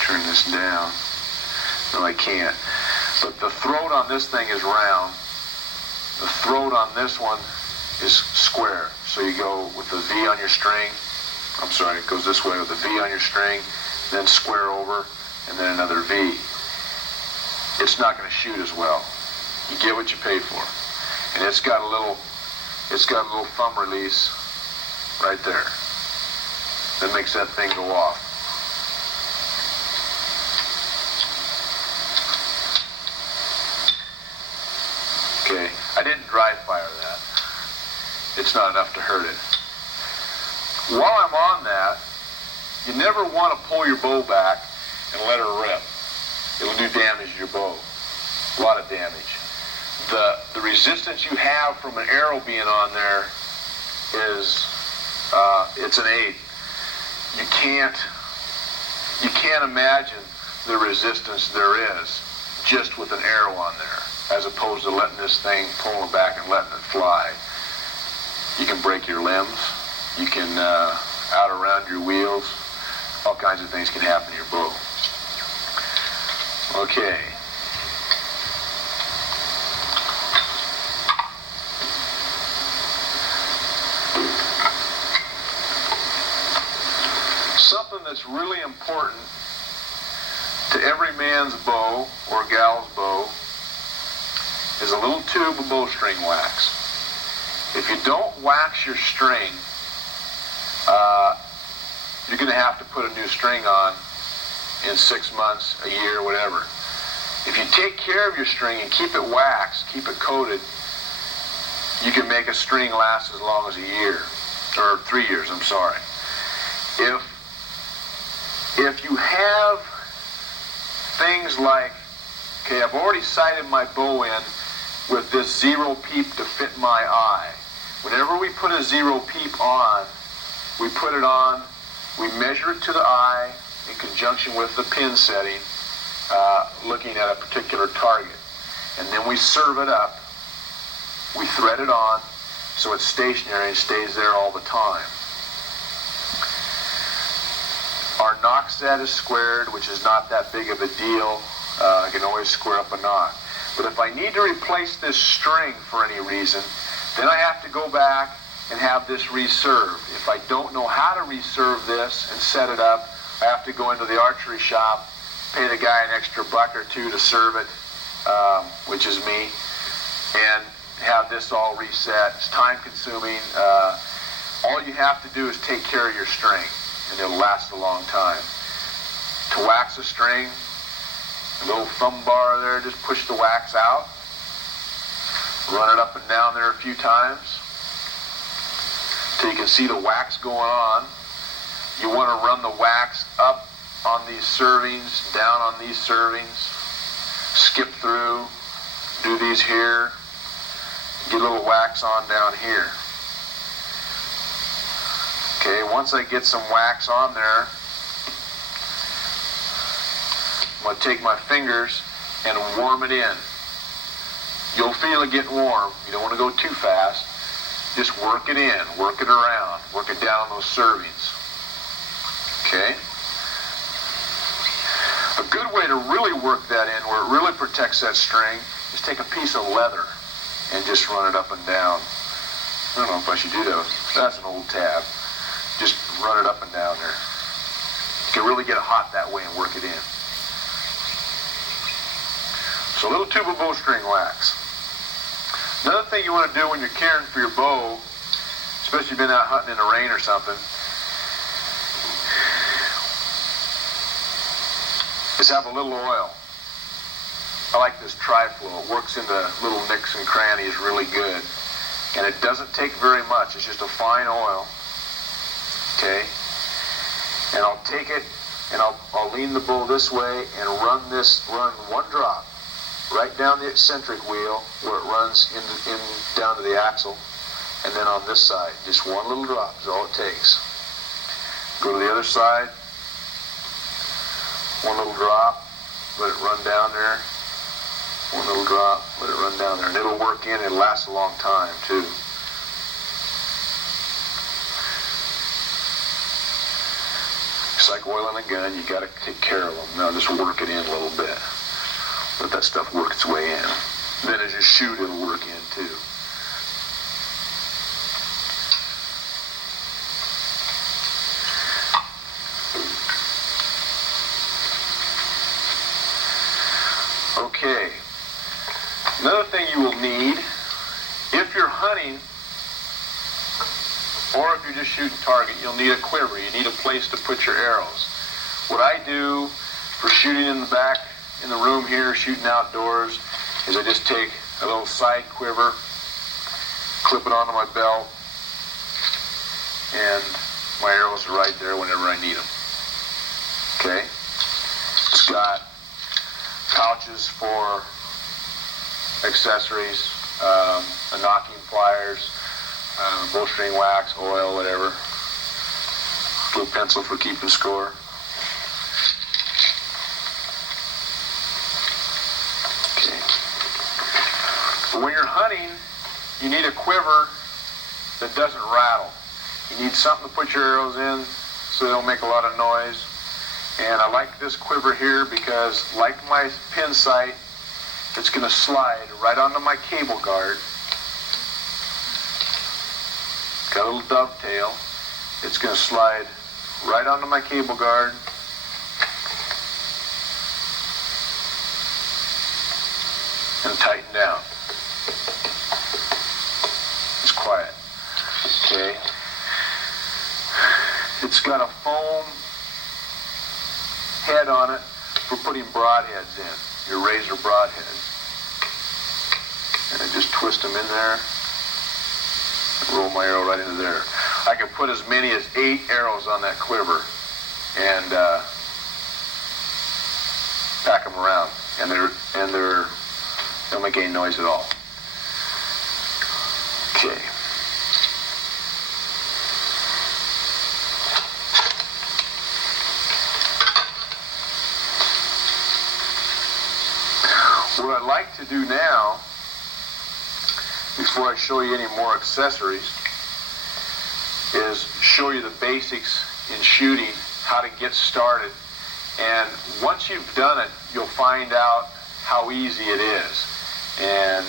turn this down. No, I can't. But the throat on this thing is round. The throat on this one is square. So you go with the V on your string. I'm sorry, it goes this way with the V on your string, then square over, and then another V. It's not going to shoot as well. You get what you pay for. And it's got a little thumb release right there that makes that thing go off. Okay, I didn't dry fire that. It's not enough to hurt it. While I'm on that, you never want to pull your bow back and let her rip. It'll do damage to your bow. A lot of damage. The resistance you have from an arrow being on there is it's an 8. You can't imagine the resistance there is just with an arrow on there, as opposed to letting this thing, pulling it back and letting it fly. You can break your limbs. You can out around your wheels. All kinds of things can happen to your bow. Okay. Something that's really important to every man's bow or gal's bow is a little tube of bowstring wax. If you don't wax your string, you're going to have to put a new string on in 6 months, a year, whatever. If you take care of your string and keep it waxed, keep it coated, you can make a string last as long as a year, or 3 years, I'm sorry. If you have things like, okay, I've already sighted my bow in with this zero peep to fit my eye. Whenever we put a zero peep on, we put it on, we measure it to the eye in conjunction with the pin setting, looking at a particular target. And then we serve it up, we thread it on, so it's stationary and stays there all the time. Our knock set is squared, which is not that big of a deal. I can always square up a knock. But if I need to replace this string for any reason, then I have to go back and have this reserved. If I don't know how to reserve this and set it up, I have to go into the archery shop, pay the guy an extra $1 or $2 to serve it, which is me, and have this all reset. It's time consuming. All you have to do is take care of your string, and it'll last a long time. To wax a string, a little thumb bar there, just push the wax out, run it up and down there a few times till you can see the wax going on. You want to run the wax up on these servings, down on these servings, skip through, do these here, get a little wax on down here. Okay, once I get some wax on there, I'm going to take my fingers and warm it in. You'll feel it getting warm. You don't want to go too fast. Just work it in, work it around, work it down on those servings. Okay? A good way to really work that in, where it really protects that string, is take a piece of leather and just run it up and down. I don't know if I should do that. That's an old tab. Just run it up and down there. You can really get it hot that way and work it in. So a little tube of bowstring wax. Another thing you want to do when you're caring for your bow, especially if you've been out hunting in the rain or something, is have a little oil. I like this Tri-Flow. It works into little nicks and crannies really good. And it doesn't take very much. It's just a fine oil. Okay? And I'll take it and I'll lean the bow this way and run one drop right down the eccentric wheel where it runs in down to the axle, and then on this side, just one little drop is all it takes. Go to the other side, one little drop, let it run down there, one little drop, let it run down there, and it'll work in, it'll last a long time too. It's like oiling a gun, you got to take care of them. Now just work it in a little bit. Let that stuff work its way in. Then as you shoot, it'll work in too. Okay. Another thing you will need, if you're hunting, or if you're just shooting target, you'll need a quiver. You need a place to put your arrows. What I do for shooting in the back, in the room here, shooting outdoors, is I just take a little side quiver, clip it onto my belt, and my arrows are right there whenever I need them. Okay? It's got pouches for accessories, knocking pliers, bowstring wax, oil, whatever. A little pencil for keeping score. Okay. But when you're hunting, you need a quiver that doesn't rattle. You need something to put your arrows in so they don't make a lot of noise. And I like this quiver here because, like my pin sight, it's going to slide right onto my cable guard. Got a little dovetail. It's going to slide right onto my cable guard. And tighten down. It's quiet. Okay. It's got a foam head on it for putting broadheads in, your razor broadheads. And I just twist them in there and roll my arrow right into there. I can put as many as 8 arrows on that quiver and pack them around, and they don't make any noise at all. Okay. What I'd like to do now, before I show you any more accessories, is show you the basics in shooting, how to get started. And once you've done it, you'll find out how easy it is. And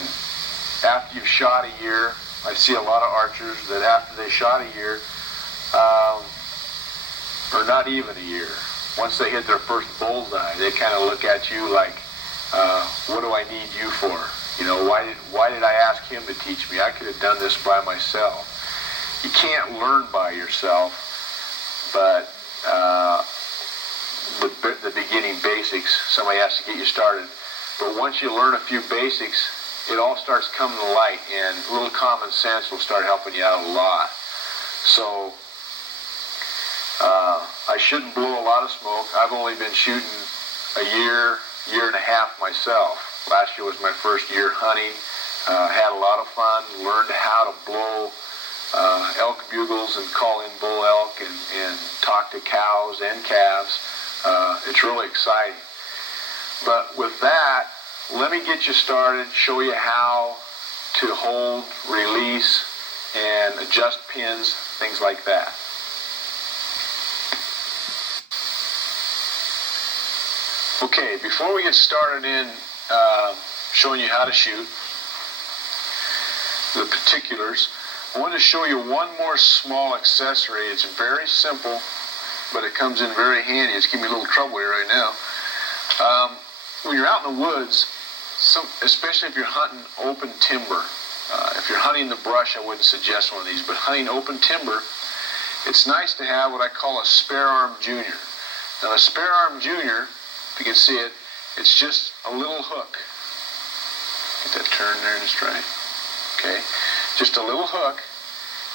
after you've shot a year, I see a lot of archers that after they shot a year, or not even a year, once they hit their first bullseye, they kind of look at you like, what do I need you for? You know, why did I ask him to teach me? I could have done this by myself. You can't learn by yourself, but the beginning basics, somebody has to get you started. But once you learn a few basics, it all starts coming to light, and a little common sense will start helping you out a lot. So I shouldn't blow a lot of smoke. I've only been shooting a year and a half myself. Last year was my first year hunting. Had a lot of fun, learned how to blow elk bugles and call in bull elk and talk to cows and calves. It's really exciting. But with that, let me get you started, show you how to hold, release, and adjust pins, things like that. Okay, before we get started in showing you how to shoot, the particulars, I want to show you one more small accessory. It's very simple, but it comes in very handy. It's giving me a little trouble here right now. When you're out in the woods, especially if you're hunting open timber, if you're hunting the brush, I wouldn't suggest one of these, but hunting open timber, it's nice to have what I call a spare arm junior. Now, a spare arm junior, if you can see it, it's just a little hook. Get that turn there just right. Okay, just a little hook,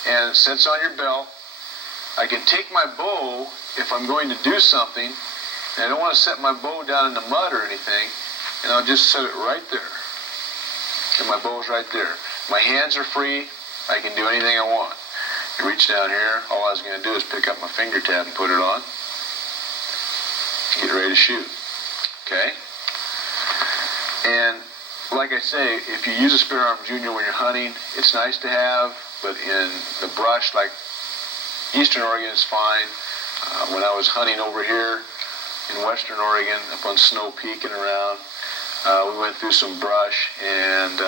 and it sits on your belt. I can take my bow if I'm going to do something And I don't want to set my bow down in the mud or anything, and I'll just set it right there. And my bow's right there. My hands are free. I can do anything I want. You reach down here, all I was going to do is pick up my finger tab and put it on. Get ready to shoot. Okay? And like I say, if you use a spare arm junior when you're hunting, it's nice to have, but in the brush, like Eastern Oregon is fine. When I was hunting over here in Western Oregon, up on Snow Peak and around, we went through some brush, and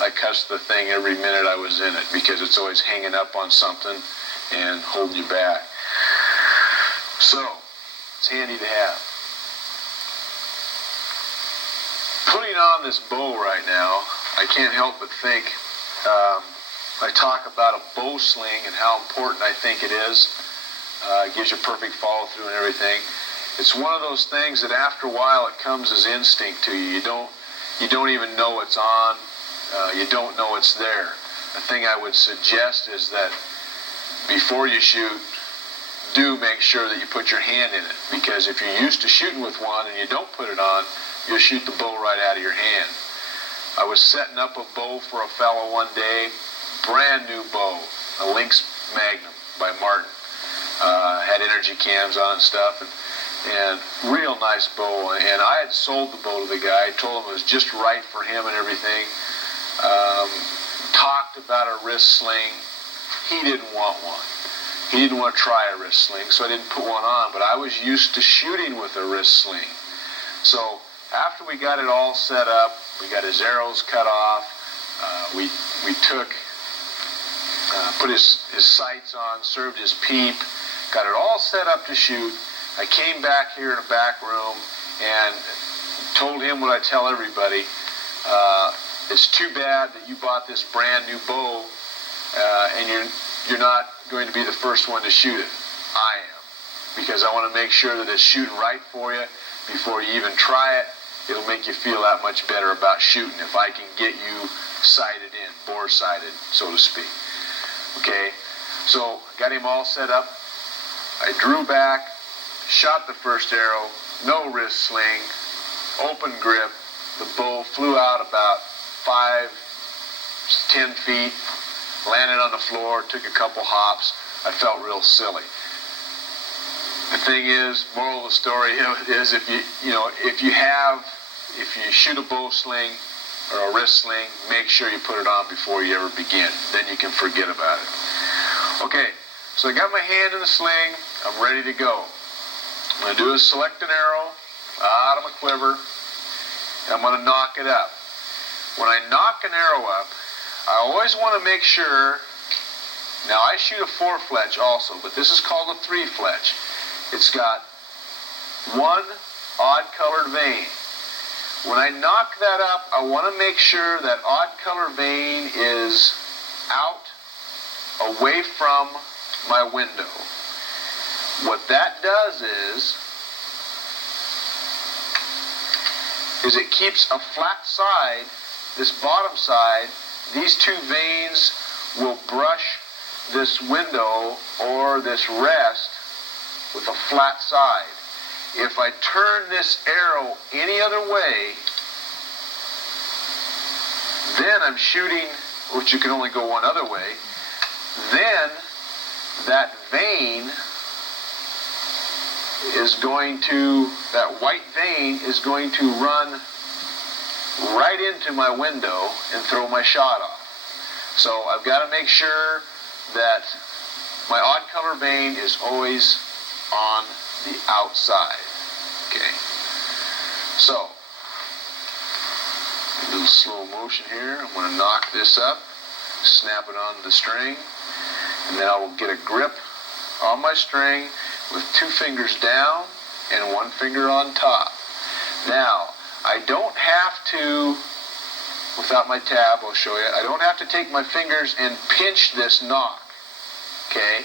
I cussed the thing every minute I was in it because it's always hanging up on something and holding you back. So, it's handy to have. Putting on this bow right now, I can't help but think, I talk about a bow sling and how important I think it is. It gives you perfect follow through and everything. It's one of those things that after a while it comes as instinct to you. You don't even know it's on. You don't know it's there. The thing I would suggest is that before you shoot, do make sure that you put your hand in it, because if you're used to shooting with one and you don't put it on, you'll shoot the bow right out of your hand. I was setting up a bow for a fellow one day, brand new bow, a Lynx Magnum by Martin. Had energy cams on and stuff, and real nice bow. And I had sold the bow to the guy, told him it was just right for him and everything. Talked about a wrist sling. He didn't want one. He didn't want to try a wrist sling, so I didn't put one on, but I was used to shooting with a wrist sling. So after we got it all set up, we got his arrows cut off, we put his sights on, served his peep, got it all set up to shoot. I came back here in the back room and told him what I tell everybody. It's too bad that you bought this brand new bow and you're not going to be the first one to shoot it. I am, because I want to make sure that it's shooting right for you before you even try it. It'll make you feel that much better about shooting if I can get you sighted in, bore sighted, so to speak. Okay, so got him all set up. I drew back, shot the first arrow, no wrist sling, open grip. The bow flew out about 5-10 feet, landed on the floor, took a couple hops. I felt real silly. The thing is, moral of the story is, if you shoot a bow sling or a wrist sling, make sure you put it on before you ever begin. Then you can forget about it. Okay, so I got my hand in the sling. I'm ready to go. I'm going to do is select an arrow out of my quiver, and I'm going to knock it up. When I knock an arrow up, I always want to make sure, now I shoot a 4-fletch also, but this is called a 3-fletch. It's got one odd-colored vein. When I knock that up, I want to make sure that odd-color vein is out, away from my window. What that does is it keeps a flat side, this bottom side. These two veins will brush this window or this rest with a flat side. If I turn this arrow any other way, then I'm shooting, which you can only go one other way, then that vein is going to, that white vein is going to run right into my window and throw my shot off. So I've got to make sure that my odd color vein is always on the outside. Okay. So, a little slow motion here. I'm going to knock this up, snap it onto the string, and then I will get a grip on my string with 2 fingers down and 1 finger on top. Now, I don't have to, without my tab, I'll show you, I don't have to take my fingers and pinch this knock. Okay?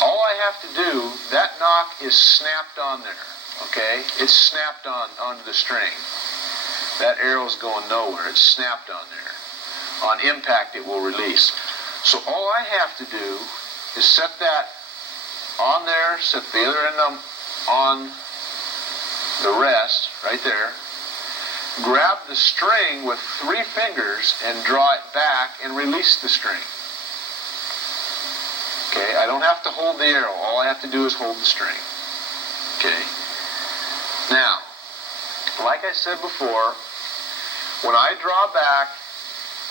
All I have to do, that knock is snapped on there. Okay? It's snapped onto the string. That arrow's going nowhere. It's snapped on there. On impact, it will release. So all I have to do is set that on there, set the other end on the rest right there. Grab the string with 3 fingers and draw it back and release the string. Okay, I don't have to hold the arrow. All I have to do is hold the string. Okay. Now, like I said before, when I draw back,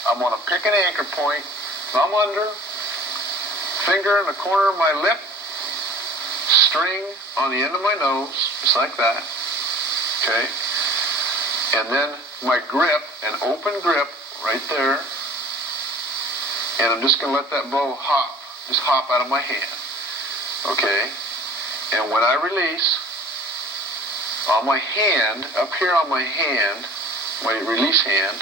I'm going to pick an anchor point, thumb under, finger in the corner of my lip, string on the end of my nose, just like that. Okay. And then my grip, an open grip right there. And I'm just going to let that bow just hop out of my hand. Okay. And when I release, on my hand, up here on my hand, my release hand,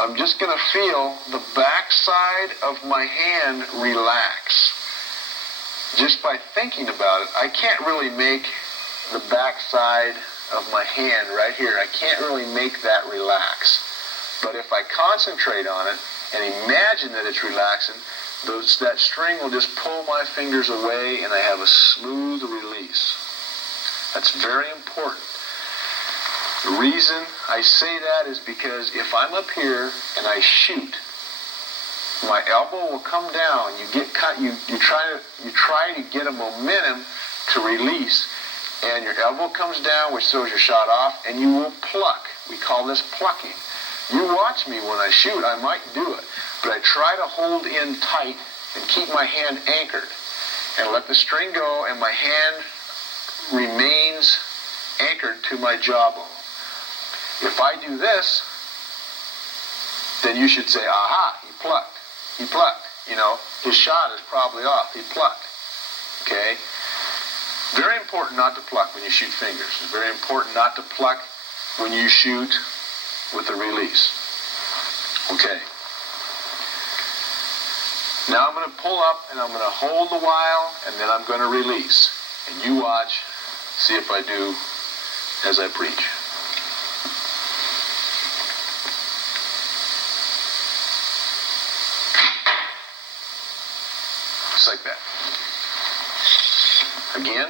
I'm just going to feel the back side of my hand relax. Just by thinking about it, I can't really make the back side of my hand right here, I can't really make that relax. But if I concentrate on it and imagine that it's relaxing, that string will just pull my fingers away and I have a smooth release. That's very important. The reason I say that is because if I'm up here and I shoot, my elbow will come down. You try to get a momentum to release, and your elbow comes down, which throws your shot off, and you will pluck. We call this plucking. You watch me when I shoot, I might do it, but I try to hold in tight and keep my hand anchored and let the string go, and my hand remains anchored to my jawbone. If I do this, then you should say, aha, he plucked. He plucked. You know, his shot is probably off. He plucked. Okay? Very important not to pluck when you shoot fingers. It's very important not to pluck when you shoot with a release. Okay. Now I'm going to pull up and I'm going to hold a while and then I'm going to release. And you watch, see if I do as I preach. Just like that. Again.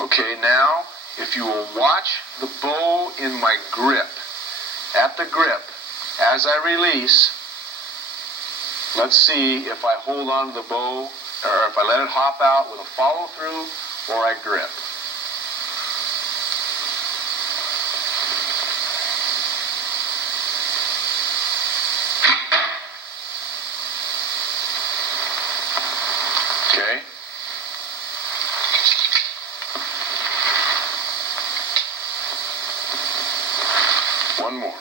Okay, now, if you will watch the bow in my grip, at the grip, as I release, let's see if I hold on to the bow, or if I let it hop out with a follow through, or I grip. Okay. One more.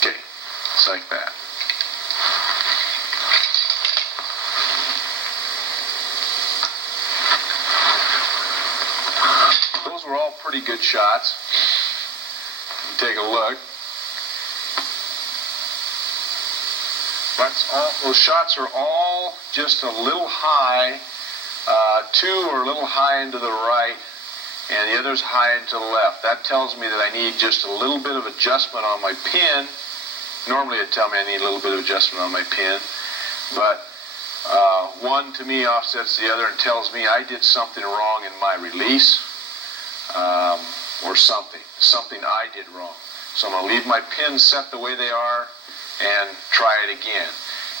Okay, it's like that. Those were all pretty good shots. You take a look. Those shots are all just a little high. 2 are a little high into the right, and the other's high into the left. That tells me that I need just a little bit of adjustment on my pin. Normally it'd tell me I need a little bit of adjustment on my pin, but one to me offsets the other and tells me I did something wrong in my release, or something I did wrong. So I'm going to leave my pins set the way they are and try it again.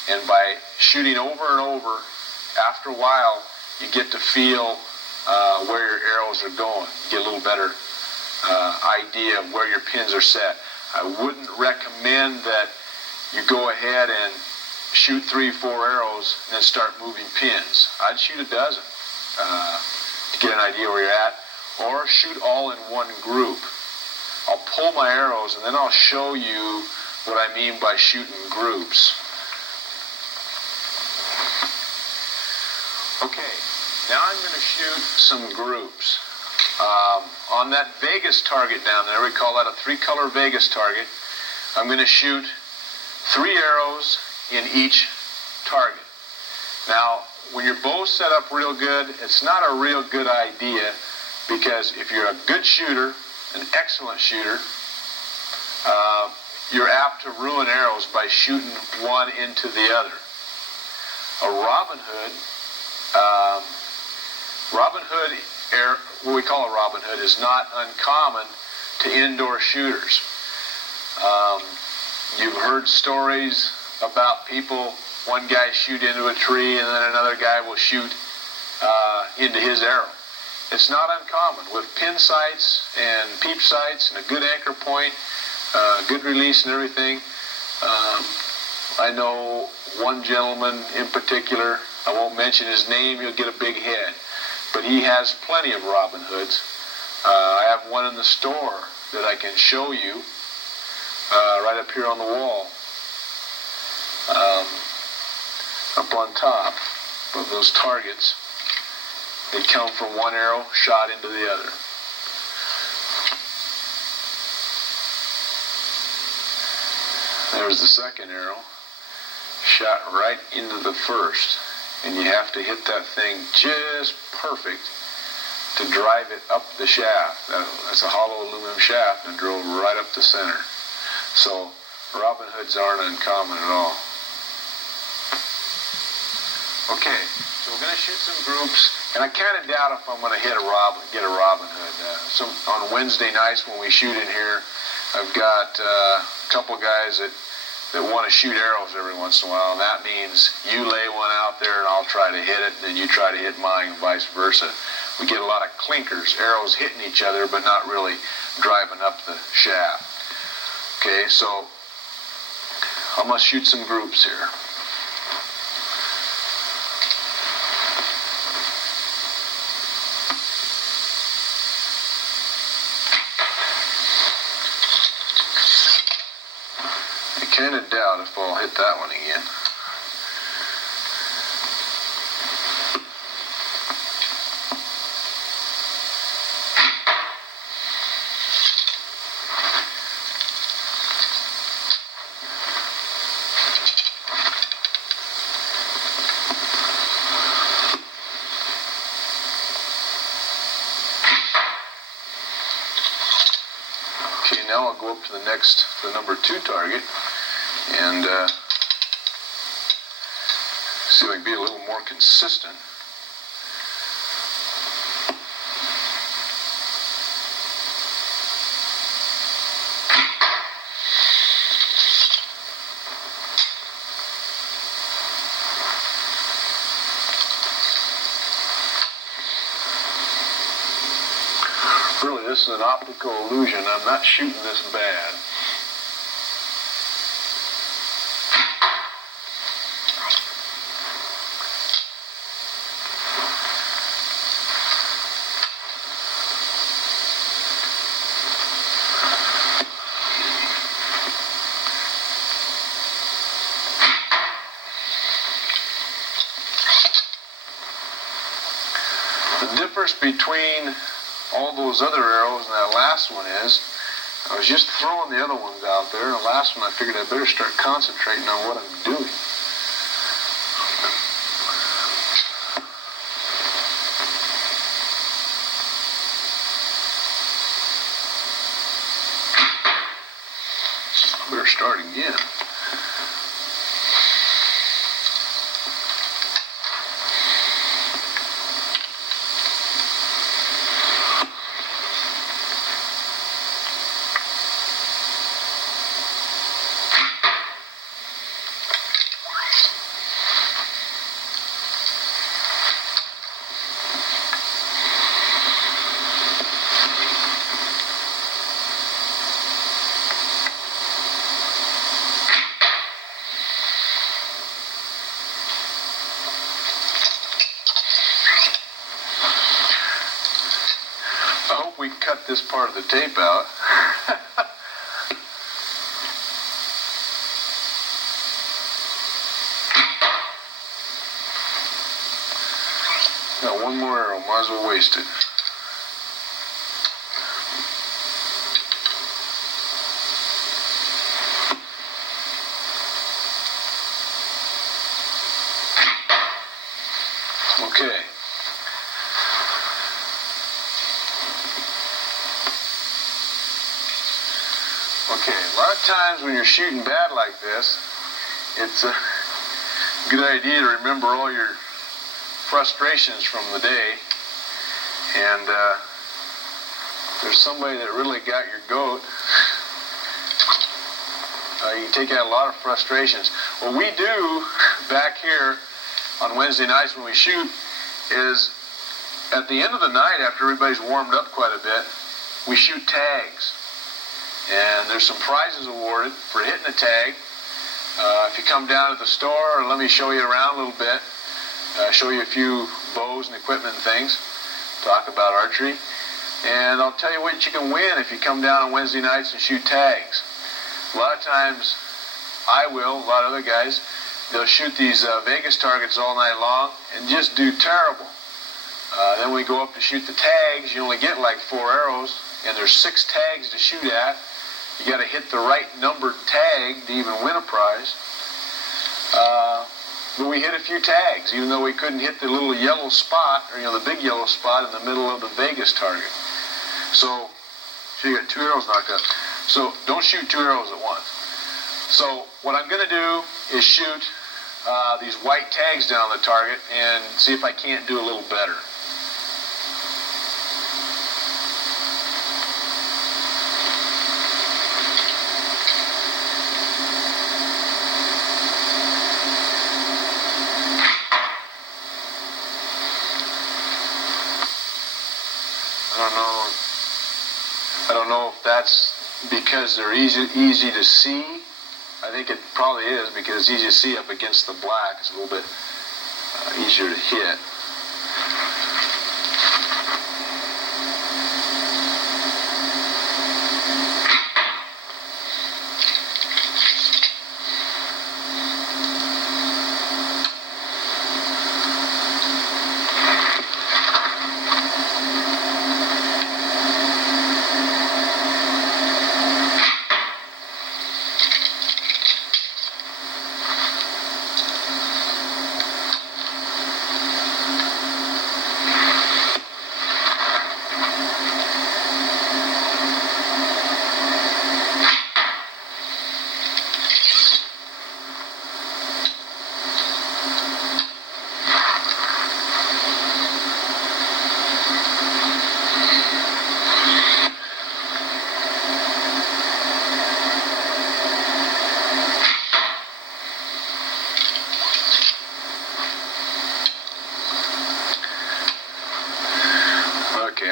And by shooting over and over, after a while, you get to feel where your arrows are going. You get a little better idea of where your pins are set. I wouldn't recommend that you go ahead and shoot 3, 4 arrows and then start moving pins. I'd shoot a dozen to get an idea where you're at, or shoot all in one group. I'll pull my arrows and then I'll show you what I mean by shooting groups. Okay, now I'm going to shoot some groups. On that Vegas target down there, we call that a 3-color Vegas target, I'm going to shoot 3 arrows in each target. Now, when your bow's set up real good, it's not a real good idea, because if you're a good shooter, an excellent shooter, you're apt to ruin arrows by shooting one into the other. What we call a Robin Hood is not uncommon to indoor shooters. You've heard stories about people, one guy shoot into a tree and then another guy will shoot into his arrow. It's not uncommon. With pin sights and peep sights and a good anchor point, good release and everything. I know one gentleman in particular, I won't mention his name, he'll get a big head, but he has plenty of Robin Hoods. I have one in the store that I can show you right up here on the wall, up on top of those targets. They come from one arrow shot into the other. There's the second arrow, shot right into the first, and you have to hit that thing just perfect to drive it up the shaft. That's a hollow aluminum shaft and drove right up the center. So Robin Hoods aren't uncommon at all. Okay, so we're going to shoot some groups, and I kind of doubt if I'm going to get a Robin Hood. On Wednesday nights when we shoot in here, I've got a couple guys that want to shoot arrows every once in a while, and that means you lay one out there and I'll try to hit it, and then you try to hit mine, and vice versa. We get a lot of clinkers, arrows hitting each other but not really driving up the shaft. Okay, so I'm going to shoot some groups here. I kind of doubt if I'll hit that one again. Okay, now I'll go up to the number 2 target and see if I can be a little more consistent. Really, this is an optical illusion. I'm not shooting this bad. The difference between all those other arrows and that last one is, I was just throwing the other ones out there, and the last one I figured I better start concentrating on what I'm doing. I better start again. We cut this part of the tape out. Got one more arrow, might as well waste it. Okay, a lot of times when you're shooting bad like this, it's a good idea to remember all your frustrations from the day. And there's somebody that really got your goat. You can take out a lot of frustrations. What we do back here on Wednesday nights when we shoot is at the end of the night, after everybody's warmed up quite a bit, we shoot tags. And there's some prizes awarded for hitting a tag. If you come down to the store, let me show you around a little bit, show you a few bows and equipment and things, talk about archery. And I'll tell you what you can win if you come down on Wednesday nights and shoot tags. A lot of times, a lot of other guys, they'll shoot these Vegas targets all night long and just do terrible. Then we go up to shoot the tags, you only get like 4 arrows, and there's 6 tags to shoot at. You got to hit the right numbered tag to even win a prize. But we hit a few tags, even though we couldn't hit the little yellow spot, or the big yellow spot in the middle of the Vegas target. So you got 2 arrows knocked up. So don't shoot 2 arrows at once. So what I'm going to do is shoot these white tags down the target and see if I can't do a little better. I don't know if that's because they're easy to see. I think it probably is because it's easy to see up against the black. It's a little bit easier to hit.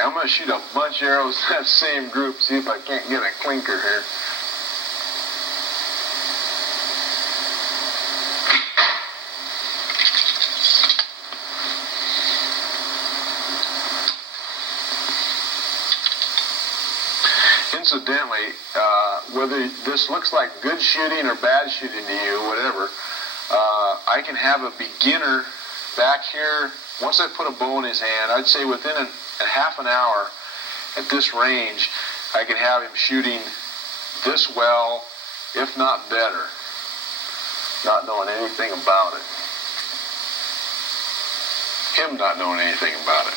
I'm going to shoot a bunch of arrows in that same group, see if I can't get a clinker here. Incidentally, whether this looks like good shooting or bad shooting to you, whatever, I can have a beginner back here. Once I put a bow in his hand, I'd say within a half an hour at this range, I can have him shooting this well, if not better, not knowing anything about it. Him not knowing anything about it.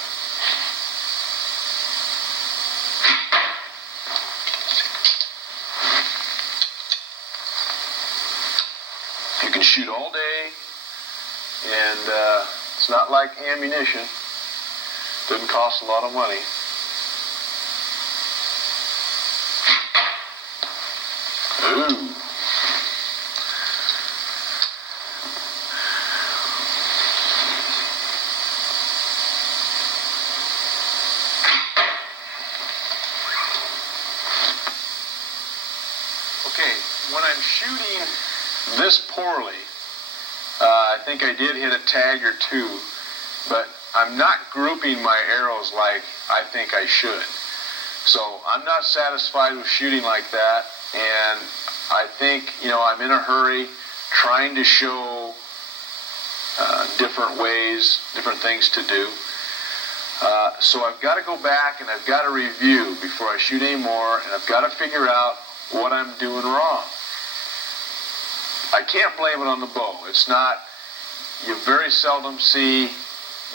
You can shoot all day, and it's not like ammunition. Doesn't cost a lot of money. Ooh. Okay, when I'm shooting this poorly, I think I did hit a tag or 2, but I'm not grouping my arrows like I think I should. So I'm not satisfied with shooting like that, and I think, I'm in a hurry trying to show different ways, different things to do. So I've got to go back and I've got to review before I shoot any more, and I've got to figure out what I'm doing wrong. I can't blame it on the bow. It's not, you very seldom see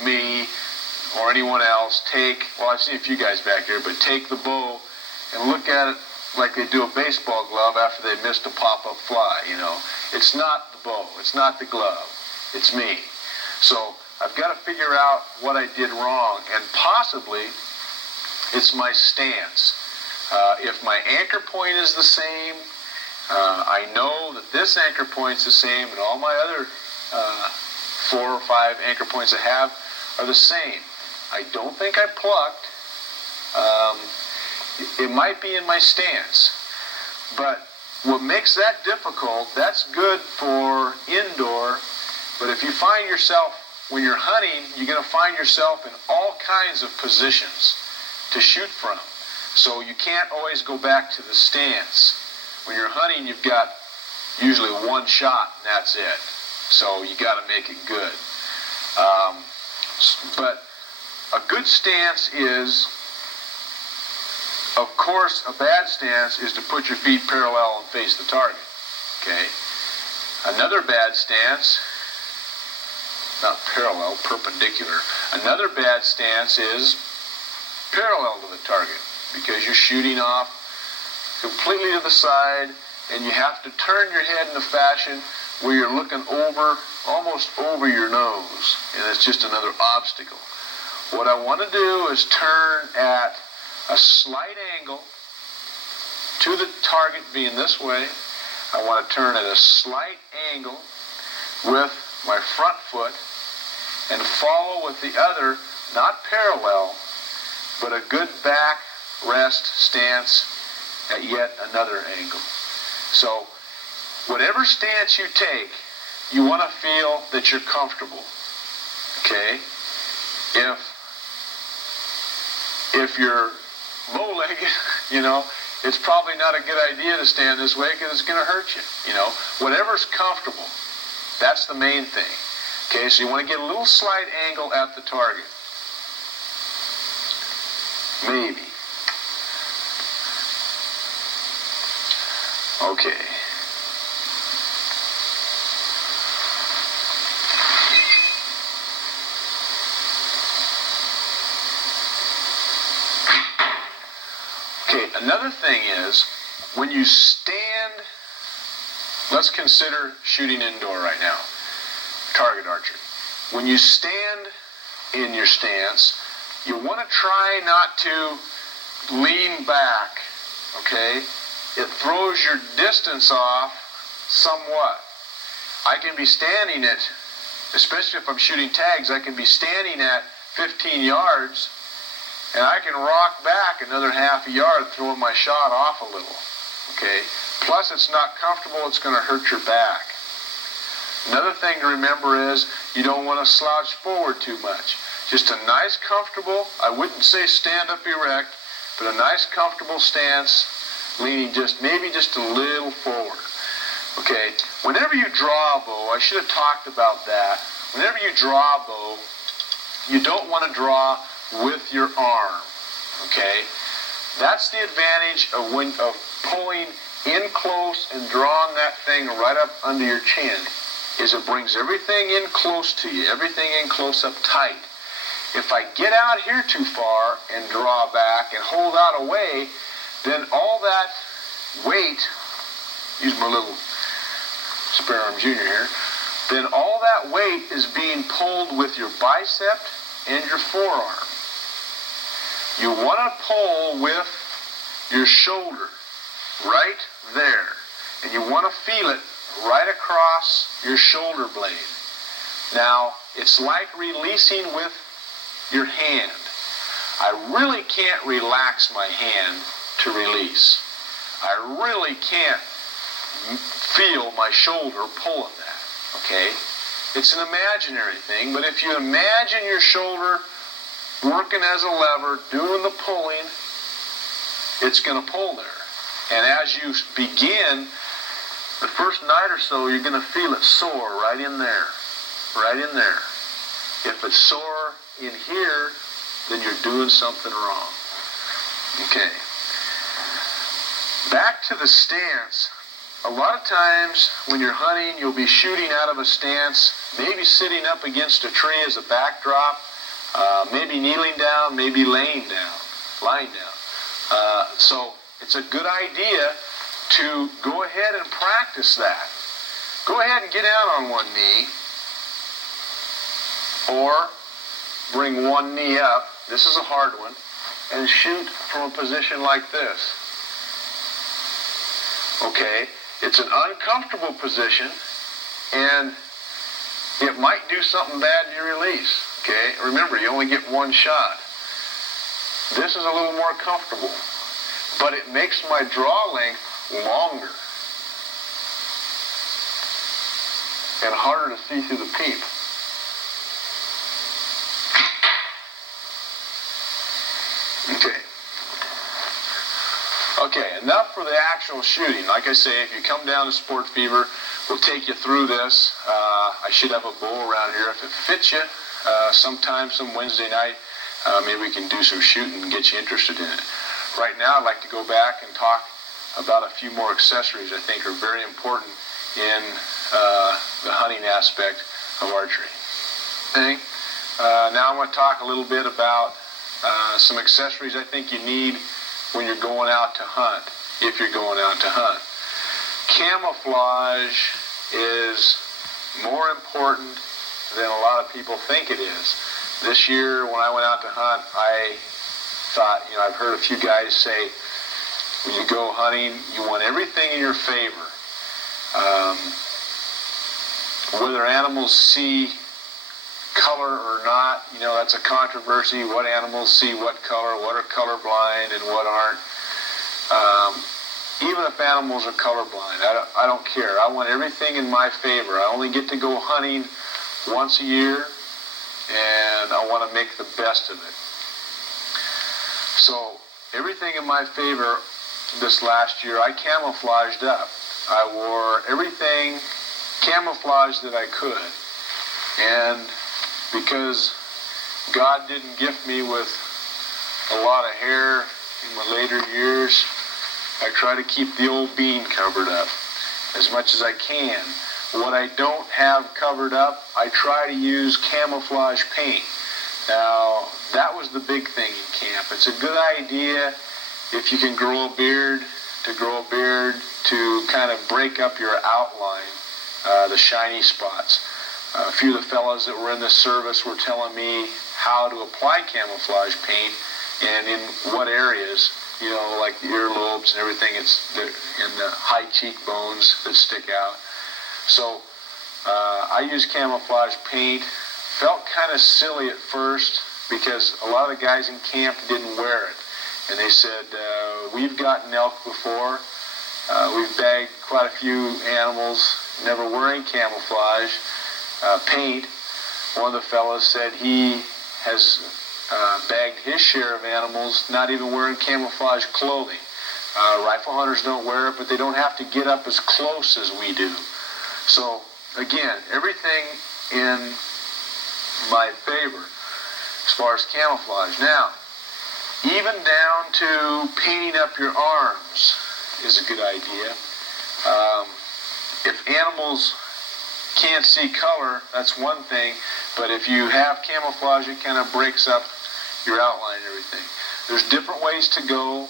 me or anyone else I've seen a few guys back here, but take the bow and look at it like they do a baseball glove after they missed a pop-up fly, you know. It's not the bow, it's not the glove, it's me. So I've got to figure out what I did wrong, and possibly it's my stance. If my anchor point is the same, I know that this anchor point's the same, and all my other 4 or 5 anchor points I have are the same. I don't think I plucked. It might be in my stance. But what makes that difficult, that's good for indoor, but if you find yourself, when you're hunting, you're going to find yourself in all kinds of positions to shoot from. So you can't always go back to the stance. When you're hunting, you've got usually one shot, and that's it. So you got to make it good. But a good stance is, of course, a bad stance is to put your feet parallel and face the target. Okay. Another bad stance, not parallel, perpendicular. Another bad stance is parallel to the target, because you're shooting off completely to the side, and you have to turn your head in a fashion where you're looking over, almost over your nose, and it's just another obstacle. What I want to do is turn at a slight angle to the target being this way. I want to turn at a slight angle with my front foot and follow with the other, not parallel, but a good back rest stance at yet another angle. So whatever stance you take, you want to feel that you're comfortable. Okay? If you're bow-legged, you know, it's probably not a good idea to stand this way because it's going to hurt you. You know, whatever's comfortable, that's the main thing. Okay, so you want to get a little slight angle at the target. Maybe. Okay. Okay, another thing is, when you stand, let's consider shooting indoor right now, target archery. When you stand in your stance, you want to try not to lean back, okay? It throws your distance off somewhat. I can be standing at, especially if I'm shooting tags, I can be standing at 15 yards, and I can rock back another half a yard, throwing my shot off a little, okay? Plus, it's not comfortable, it's going to hurt your back. Another thing to remember is you don't want to slouch forward too much. Just a nice, comfortable, I wouldn't say stand up erect, but a nice, comfortable stance, leaning maybe just a little forward. Okay, whenever you draw a bow, I should have talked about that. Whenever you draw a bow, you don't want to draw with your arm. Okay, that's the advantage of pulling in close and drawing that thing right up under your chin, is it brings everything in close to you, everything in close up tight. If I get out here too far and draw back and hold out away, then all that weight, use my little spare arm junior here, then all that weight is being pulled with your bicep and your forearm. You want to pull with your shoulder right there, and you want to feel it right across your shoulder blade. Now, it's like releasing with your hand. I really can't relax my hand to release. I really can't feel my shoulder pulling that, okay? It's an imaginary thing, but if you imagine your shoulder working as a lever, doing the pulling, it's going to pull there. And as you begin, the first night or so, you're going to feel it sore right in there, right in there. If it's sore in here, then you're doing something wrong. Okay. Back to the stance. A lot of times when you're hunting, you'll be shooting out of a stance, maybe sitting up against a tree as a backdrop, maybe kneeling down, maybe lying down. So it's a good idea to go ahead and practice that. Go ahead and get down on one knee, or bring one knee up. This is a hard one. And shoot from a position like this. Okay, it's an uncomfortable position, and it might do something bad to your release. Okay, remember, you only get one shot. This is a little more comfortable, but it makes my draw length longer and harder to see through the peep. Okay, enough for the actual shooting. Like I say, if you come down to Sport Fever, we'll take you through this. I should have a bow around here. If it fits you, sometime, some Wednesday night, maybe we can do some shooting and get you interested in it. Right now, I'd like to go back and talk about a few more accessories I think are very important in the hunting aspect of archery. Okay. Now I want to talk a little bit about some accessories I think you need when you're going out to hunt, if you're going out to hunt. Camouflage is more important than a lot of people think it is. This year, when I went out to hunt, I thought, I've heard a few guys say, when you go hunting, you want everything in your favor. Whether animals see color or not, that's a controversy. What animals see what color, what are colorblind and what aren't. Even if animals are colorblind, I don't care. I want everything in my favor. I only get to go hunting once a year, and I want to make the best of it. So everything in my favor this last year, I camouflaged up. I wore everything camouflaged that I could. And because God didn't gift me with a lot of hair in my later years, I try to keep the old bean covered up as much as I can. What I don't have covered up, I try to use camouflage paint. Now, that was the big thing in camp. It's a good idea if you can grow a beard, to kind of break up your outline, the shiny spots. A few of the fellas that were in the service were telling me how to apply camouflage paint and in what areas, like the earlobes and everything, it's in the high cheekbones that stick out. So I used camouflage paint. Felt kind of silly at first because a lot of the guys in camp didn't wear it. And they said, we've gotten elk before. We've bagged quite a few animals, never wearing camouflage paint. One of the fellows said he has bagged his share of animals, not even wearing camouflage clothing. Rifle hunters don't wear it, but they don't have to get up as close as we do. So, again, everything in my favor as far as camouflage. Now, even down to painting up your arms is a good idea. If animals can't see color, that's one thing, but if you have camouflage, it kind of breaks up your outline and everything. There's different ways to go.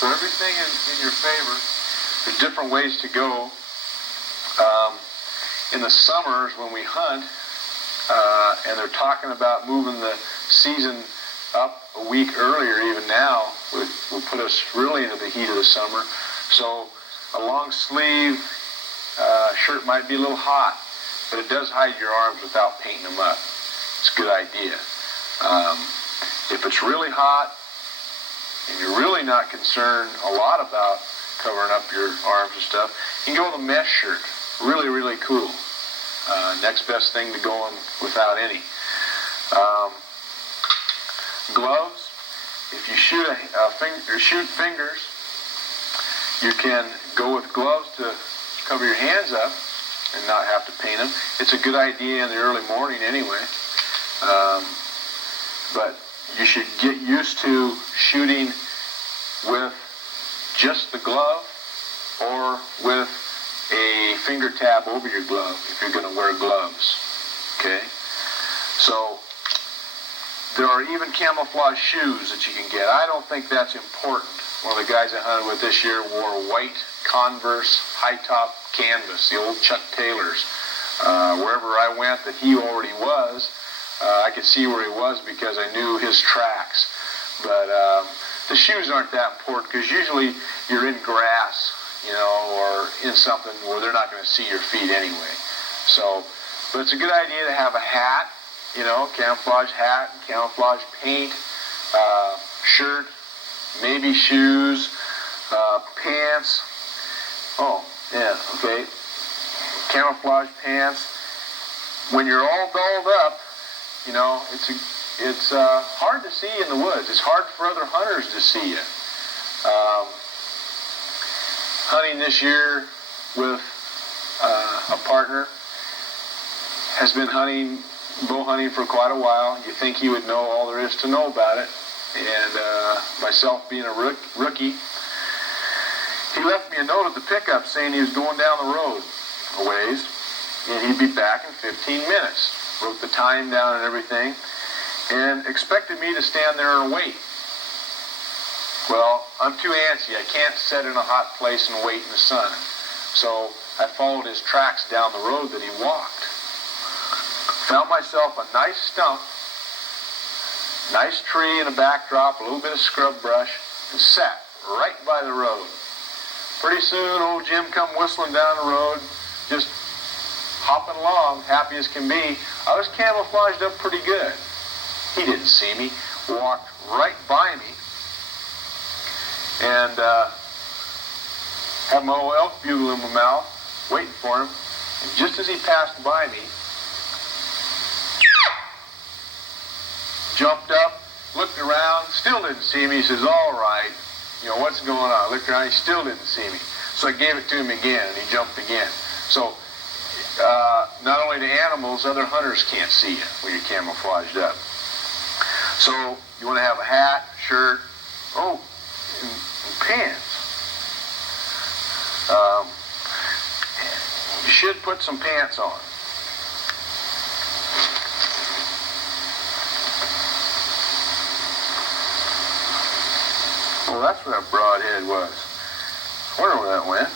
So everything in your favor. There's different ways to go. In the summers when we hunt, and they're talking about moving the season up a week earlier, even now, will put us really into the heat of the summer. So a long sleeve shirt might be a little hot, but it does hide your arms without painting them up. It's a good idea. If it's really hot and you're really not concerned a lot about covering up your arms and stuff, you can go with a mesh shirt. Really, really cool. Next best thing to going without any. Gloves. If you shoot fingers, you can go with gloves to cover your hands up and not have to paint them. It's a good idea in the early morning anyway. But you should get used to shooting with just the glove or with a finger tab over your glove if you're going to wear gloves. Okay? So there are even camouflage shoes that you can get. I don't think that's important. One of the guys I hunted with this year wore white Converse high-top canvas, the old Chuck Taylors. Wherever I went that he already was, I could see where he was because I knew his tracks. But the shoes aren't that important because usually you're in grass, you know, or in something where they're not going to see your feet anyway. So, but it's a good idea to have a hat, you know, camouflage hat, camouflage paint, shirt, maybe shoes, pants. Oh, yeah, okay. Camouflage pants. When you're all dolled up, you know, it's hard to see in the woods. It's hard for other hunters to see you. Hunting this year with a partner, has been bow hunting for quite a while. You think he would know all there is to know about it. And myself being a rookie, he left me a note at the pickup saying he was going down the road a ways, and he'd be back in 15 minutes. Wrote the time down and everything, and expected me to stand there and wait. Well, I'm too antsy. I can't sit in a hot place and wait in the sun. So I followed his tracks down the road that he walked. Found myself a nice stump, nice tree in a backdrop, a little bit of scrub brush, and sat right by the road. Pretty soon, old Jim come whistling down the road, just hopping along, happy as can be. I was camouflaged up pretty good. He didn't see me, walked right by me, and had my old elk bugle in my mouth, waiting for him. And just as he passed by me, jumped up, looked around, still didn't see me. He says, all right, you know, what's going on? I looked around, he still didn't see me. So I gave it to him again, and he jumped again. So not only the animals, other hunters can't see you when you're camouflaged up. So you want to have a hat, shirt, and pants. You should put some pants on. Well, that's where that broadhead was. I wonder where that went.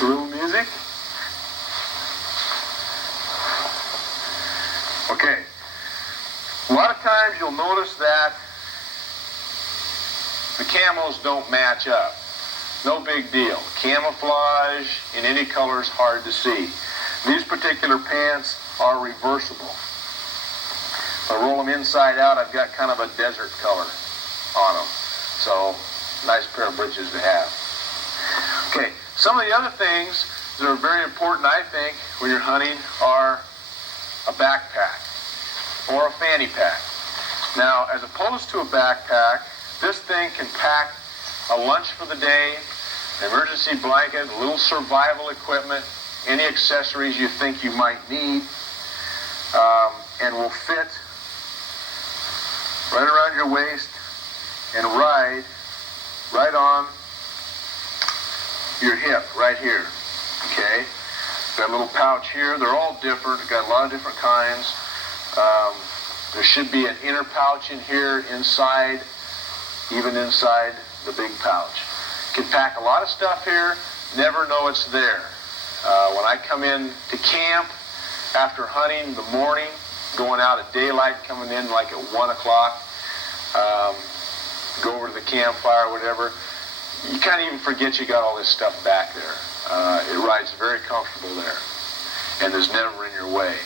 A little music? Okay. A lot of times you'll notice that the camos don't match up. No big deal. Camouflage in any color is hard to see. These particular pants are reversible. If I roll them inside out, I've got kind of a desert color on them. So, nice pair of breeches to have. Okay, some of the other things that are very important, I think, when you're hunting are a backpack or a fanny pack. Now, as opposed to a backpack, this thing can pack a lunch for the day, an emergency blanket, a little survival equipment, any accessories you think you might need, and will fit right around your waist and ride right on your hip, right here. Okay? Got a little pouch here. They're all different. Got a lot of different kinds. There should be an inner pouch in here, inside, even inside the big pouch. Can pack a lot of stuff here, never know it's there. When I come in to camp after hunting in the morning, going out at daylight, coming in like at 1 o'clock, go over to the campfire or whatever, you kind of even forget you got all this stuff back there. It rides very comfortable there, and is never in your way.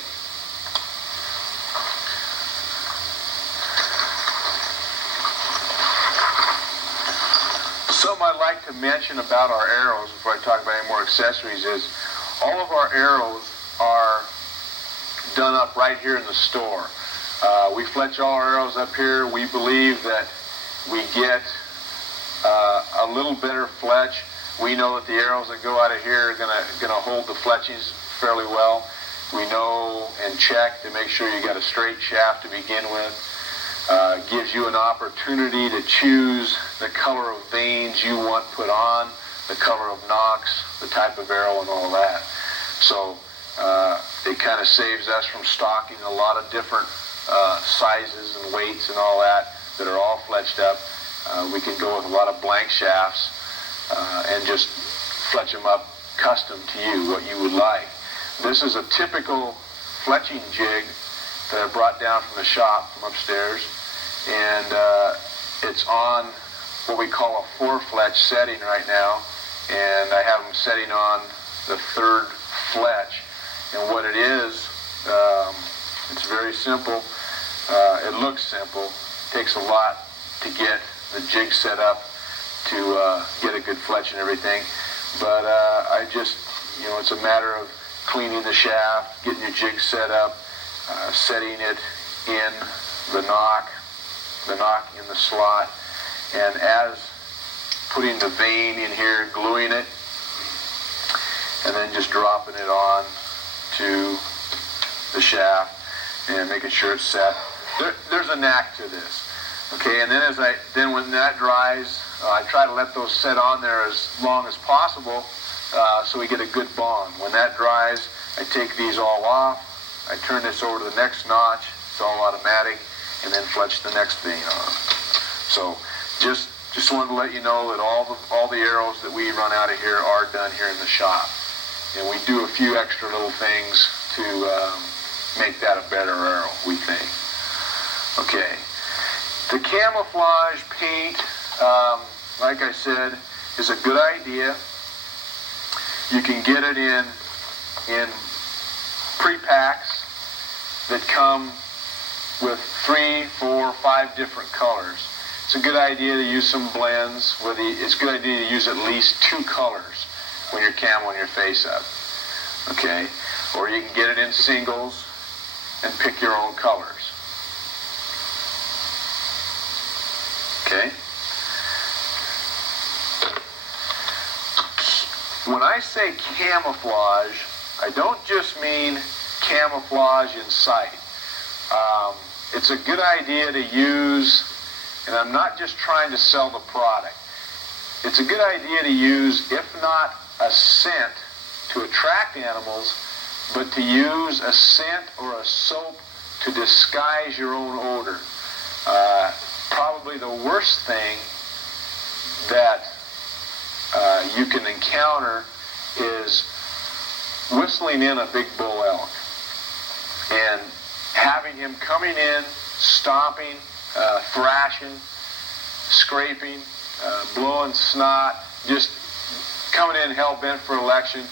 Something I'd like to mention about our arrows before I talk about any more accessories is all of our arrows are done up right here in the store. We fletch all our arrows up here. We believe that we get a little better fletch. We know that the arrows that go out of here are gonna hold the fletchings fairly well. We know and check to make sure you got a straight shaft to begin with. Gives you an opportunity to choose the color of vanes you want put on, the color of nocks, the type of arrow, and all that. So it kind of saves us from stocking a lot of different sizes and weights and all that are all fletched up. We can go with a lot of blank shafts and just fletch them up custom to you, what you would like. This is a typical fletching jig that I brought down from the shop from upstairs, and it's on what we call a 4-fletch setting right now, and I have them setting on the 3rd fletch. And what it is, it's very simple. It looks simple. It takes a lot to get the jig set up to get a good fletch and everything, but I just, it's a matter of cleaning the shaft, getting your jig set up, setting it in the nock in the slot, and as putting the vane in here, gluing it, and then just dropping it on to the shaft and making sure it's set. There's a knack to this. Okay, and then when that dries, I try to let those set on there as long as possible so we get a good bond. When that dries, I take these all off, I turn this over to the next notch, it's all automatic, and then fletch the next vane on. So just wanted to let you know that all the arrows that we run out of here are done here in the shop. And we do a few extra little things to make that a better arrow, we think. Okay. The camouflage paint, like I said, is a good idea. You can get it in pre-packs that come with 3, 4, 5 different colors. It's a good idea to use some blends. It's a good idea to use at least 2 colors when you're camoing your face up. Okay? Or you can get it in singles and pick your own colors. Okay? When I say camouflage, I don't just mean camouflage in sight. It's a good idea to use, and I'm not just trying to sell the product. It's a good idea to use, if not a scent to attract animals, but to use a scent or a soap to disguise your own odor. Probably the worst thing that you can encounter is whistling in a big bull elk and having him coming in, stomping, thrashing, scraping, blowing snot, just coming in hell-bent for election,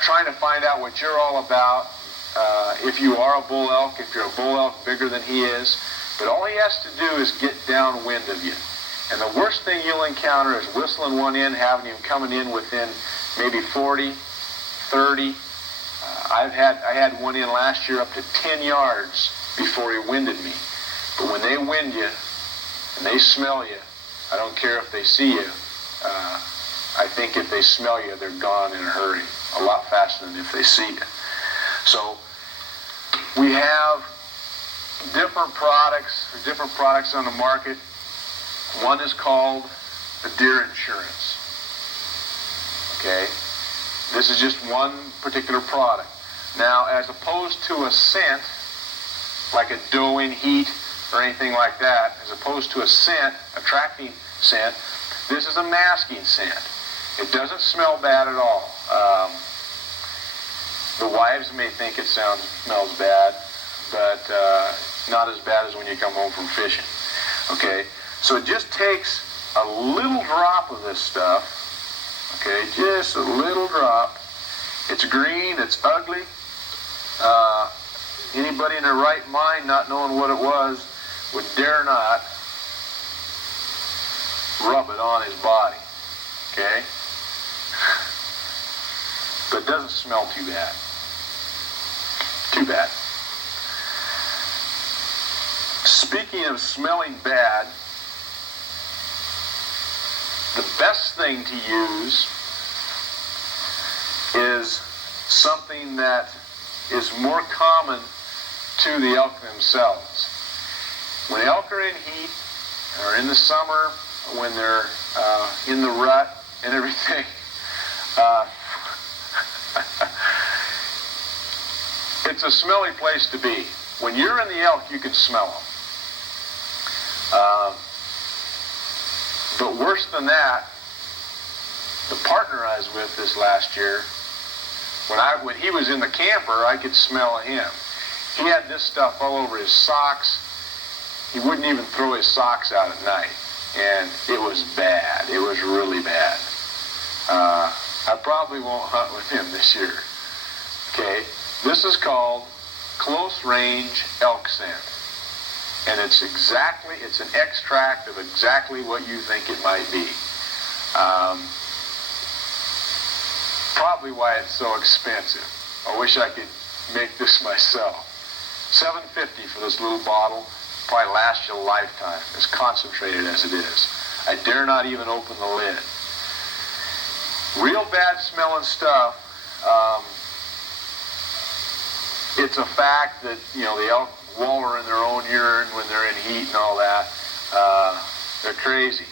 trying to find out what you're all about, if you are a bull elk, if you're a bull elk bigger than he is. But all he has to do is get downwind of you. And the worst thing you'll encounter is whistling one in, having him coming in within maybe 40, 30. I had one in last year up to 10 yards before he winded me. But when they wind you and they smell you, I don't care if they see you. I think if they smell you, they're gone in a hurry, a lot faster than if they see you. So we have different products on the market. One is called the deer insurance. Okay? This is just one particular product. Now, as opposed to a scent, like a doe-in heat or anything like that, as opposed to a scent, attracting scent, this is a masking scent. It doesn't smell bad at all. The wives may think it smells bad, but not as bad as when you come home from fishing. Okay? So it just takes a little drop of this stuff. Okay? Just a little drop. It's green. It's ugly. Anybody in their right mind, not knowing what it was, would dare not rub it on his body. Okay? But it doesn't smell too bad. Too bad. Speaking of smelling bad, the best thing to use is something that is more common to the elk themselves. When elk are in heat, or in the summer, when they're in the rut and everything, it's a smelly place to be. When you're in the elk, you can smell them. But worse than that, the partner I was with this last year, when he was in the camper, I could smell him. He had this stuff all over his socks. He wouldn't even throw his socks out at night. And it was bad. It was really bad. I probably won't hunt with him this year. Okay? This is called close range elk scent. And it's an extract of exactly what you think it might be. Probably why it's so expensive. I wish I could make this myself. $7.50 for this little bottle. Probably lasts you a lifetime, as concentrated as it is. I dare not even open the lid. Real bad smelling stuff. It's a fact that, the elk waller in their own urine when they're in heat and all that. They're crazy.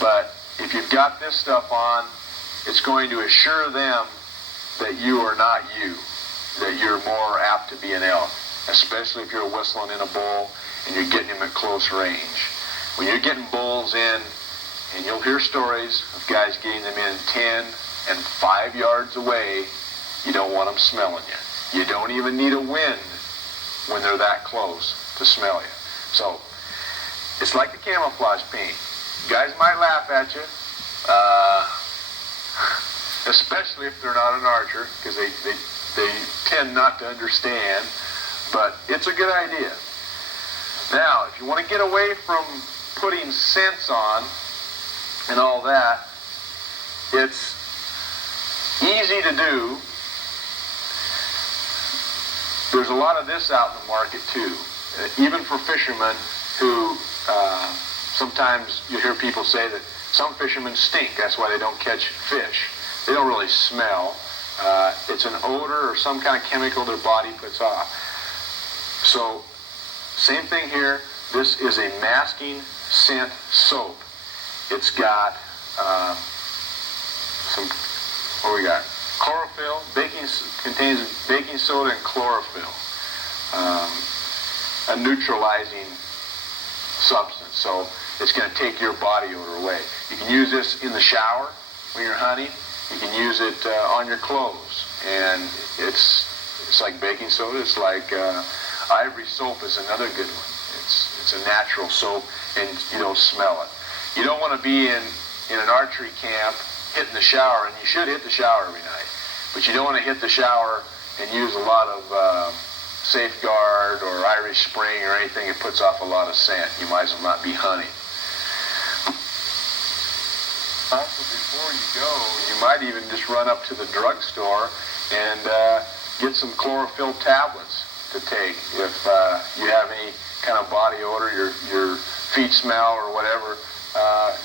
But if you've got this stuff on, it's going to assure them that you are not you, that you're more apt to be an elk, especially if you're whistling in a bull and you're getting them at close range. When you're getting bulls in, and you'll hear stories of guys getting them in 10 and 5 yards away, you don't want them smelling you. You don't even need a wind when they're that close to smell you. So, it's like the camouflage paint. Guys might laugh at you, especially if they're not an archer, because they tend not to understand, but it's a good idea. Now, if you want to get away from putting scents on and all that, it's easy to do. There's a lot of this out in the market too, even for fishermen who sometimes you hear people say that some fishermen stink, that's why they don't catch fish. They don't really smell. It's an odor or some kind of chemical their body puts off. So, same thing here. This is a masking scent soap. It's got what we got? Chlorophyll. Contains baking soda and chlorophyll. A neutralizing substance. So it's going to take your body odor away. You can use this in the shower when you're hunting. You can use it on your clothes. And it's like baking soda. It's like ivory soap is another good one. It's a natural soap, and you don't smell it. You don't want to be in an archery camp hitting the shower, and you should hit the shower every night. But you don't want to hit the shower and use a lot of Safeguard or Irish Spring or anything that puts off a lot of scent. You might as well not be hunting. Also, before you go, you might even just run up to the drugstore and get some chlorophyll tablets to take if you have any kind of body odor, your feet smell or whatever.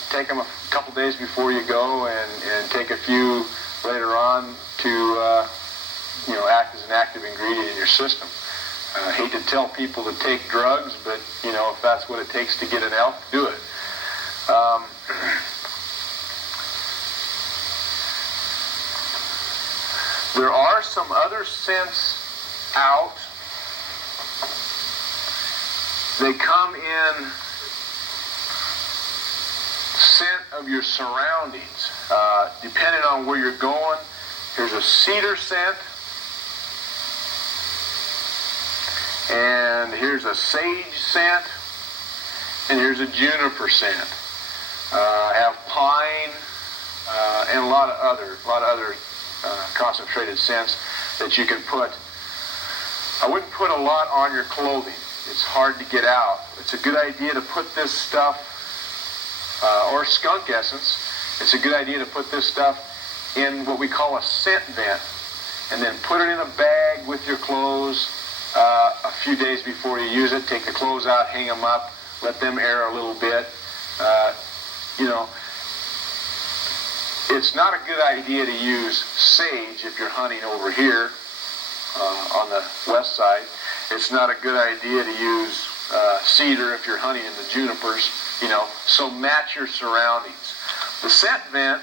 Take them a couple days before you go, and take a few later on to act as an active ingredient in your system. I hate to tell people to take drugs, but if that's what it takes to get an elk, do it. There are some other scents out. They come in scent of your surroundings, depending on where you're going. Here's a cedar scent, and here's a sage scent, and here's a juniper scent. I have pine and a lot of other concentrated scents that you can put. I wouldn't put a lot on your clothing. It's hard to get out. It's a good idea to put this stuff, or skunk essence. It's a good idea to put this stuff in what we call a scent vent, and then put it in a bag with your clothes a few days before you use it. Take the clothes out, hang them up, let them air a little bit. It's not a good idea to use sage if you're hunting over here on the west side. It's not a good idea to use cedar if you're hunting in the junipers, you know, so match your surroundings. The scent vent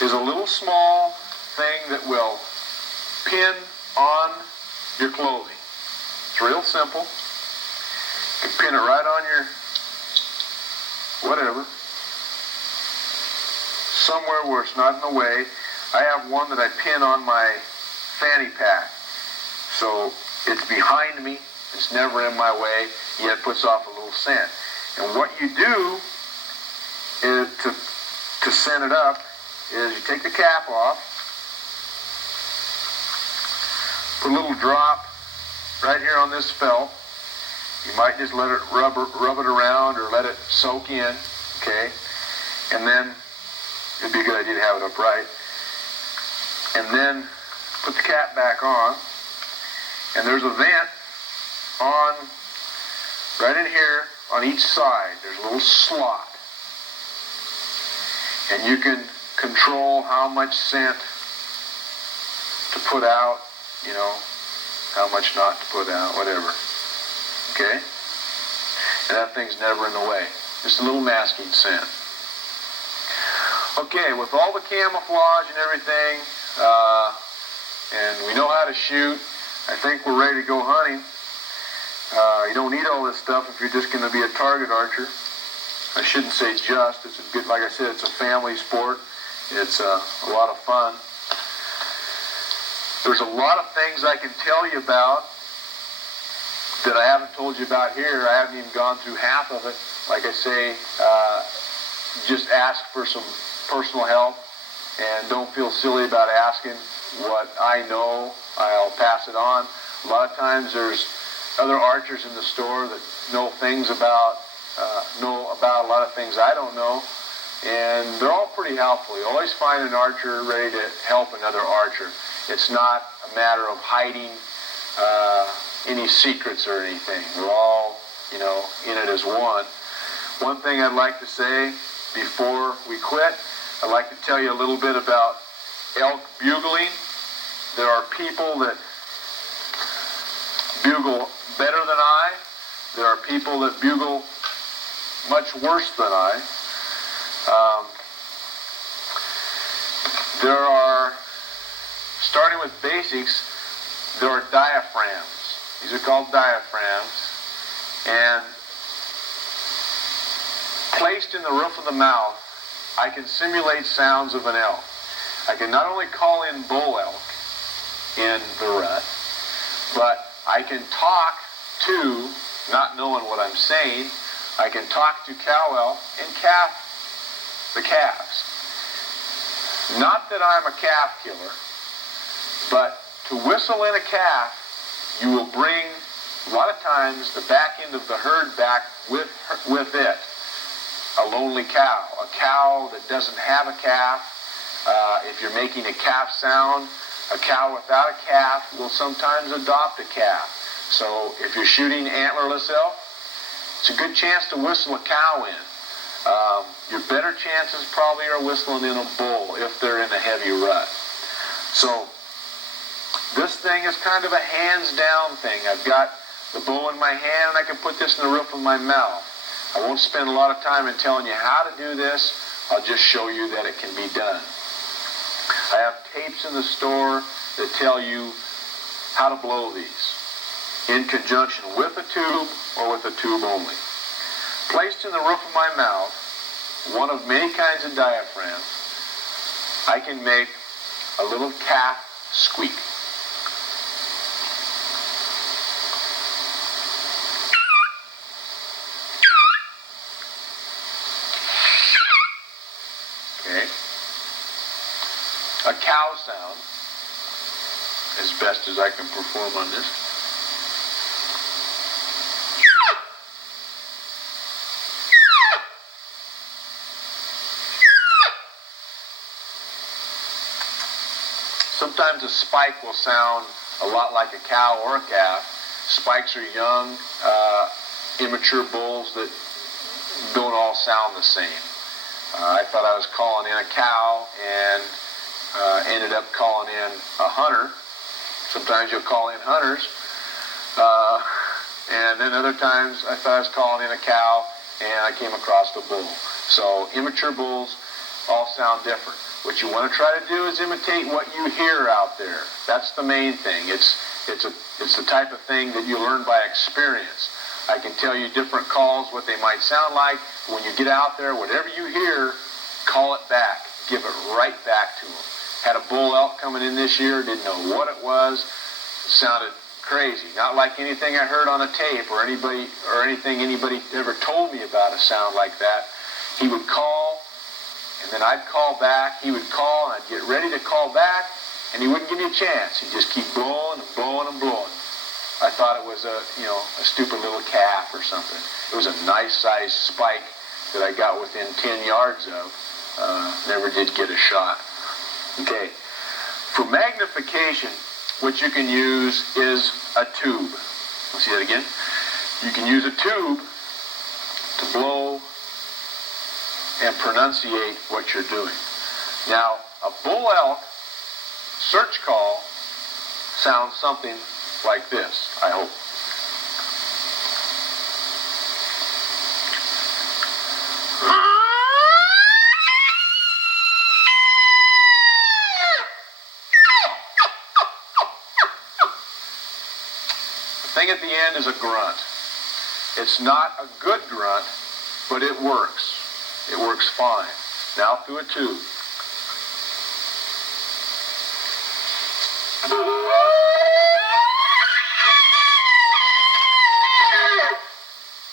is a little small thing that will pin on your clothing. It's real simple. You can pin it right on your whatever, somewhere where it's not in the way. I have one that I pin on my fanny pack, so it's behind me, it's never in my way, yet puts off a little scent. And what you do is to scent it up is you take the cap off, put a little drop right here on this felt. You might just let it rub it around or let it soak in, okay? And then it'd be a good idea to have it upright. And then put the cap back on, and there's a vent on right in here on each side. There's a little slot, and you can control how much scent to put out, you know, how much not to put out, whatever. Okay? And that thing's never in the way. Just a little masking scent. Okay, with all the camouflage and everything, and we know how to shoot, I think we're ready to go hunting. You don't need all this stuff if you're just going to be a target archer. I shouldn't say just. It's a good, like I said, it's a family sport. It's a lot of fun. There's a lot of things I can tell you about that I haven't told you about here. I haven't even gone through half of it. Like I say, just ask for some personal help, and don't feel silly about asking. What I know, I'll pass it on. A lot of times there's other archers in the store that know about a lot of things I don't know, and they're all pretty helpful. You always find an archer ready to help another archer. It's not a matter of hiding any secrets or anything. We're all, you know, in it as one. One thing I'd like to say before we quit, I'd like to tell you a little bit about elk bugling. There are people that bugle better than I. There are people that bugle much worse than I. There are, starting with basics, there are diaphragms. These are called diaphragms. And placed in the roof of the mouth, I can simulate sounds of an elk. I can not only call in bull elk in the rut, but I can talk to, not knowing what I'm saying, I can talk to cow elk and the calves. Not that I'm a calf killer, but to whistle in a calf, you will bring, a lot of times, the back end of the herd back with it. A lonely cow, a cow that doesn't have a calf. If you're making a calf sound, a cow without a calf will sometimes adopt a calf. So if you're shooting antlerless elk, it's a good chance to whistle a cow in. Your better chances probably are whistling in a bull if they're in a heavy rut. So this thing is kind of a hands-down thing. I've got the bow in my hand, and I can put this in the roof of my mouth. I won't spend a lot of time in telling you how to do this. I'll just show you that it can be done. I have tapes in the store that tell you how to blow these in conjunction with a tube or with a tube only. Placed in the roof of my mouth, one of many kinds of diaphragms, I can make a little calf squeak. Okay? A cow sound, as best as I can perform on this. Sometimes a spike will sound a lot like a cow or a calf. Spikes are young, immature bulls that don't all sound the same. I thought I was calling in a cow and ended up calling in a hunter. Sometimes you'll call in hunters. And then other times I thought I was calling in a cow and I came across the bull. So immature bulls all sound different. What you want to try to do is imitate what you hear out there. That's the main thing. It's the type of thing that you learn by experience. I can tell you different calls, what they might sound like. When you get out there, whatever you hear, call it back. Give it right back to them. Had a bull elk coming in this year, didn't know what it was. It sounded crazy. Not like anything I heard on a tape or anything anybody ever told me about a sound like that. He would call, and then I'd call back. He would call, and I'd get ready to call back, and he wouldn't give me a chance. He'd just keep blowing and blowing and blowing. I thought it was a stupid little calf or something. It was a nice sized spike that I got within 10 yards of. Never did get a shot. Okay. For magnification, what you can use is a tube. Let's see that again. You can use a tube to blow and pronunciate what you're doing. Now, a bull elk search call sounds something like this, I hope. The thing at the end is a grunt. It's not a good grunt, but it works. It works fine. Now through a tube.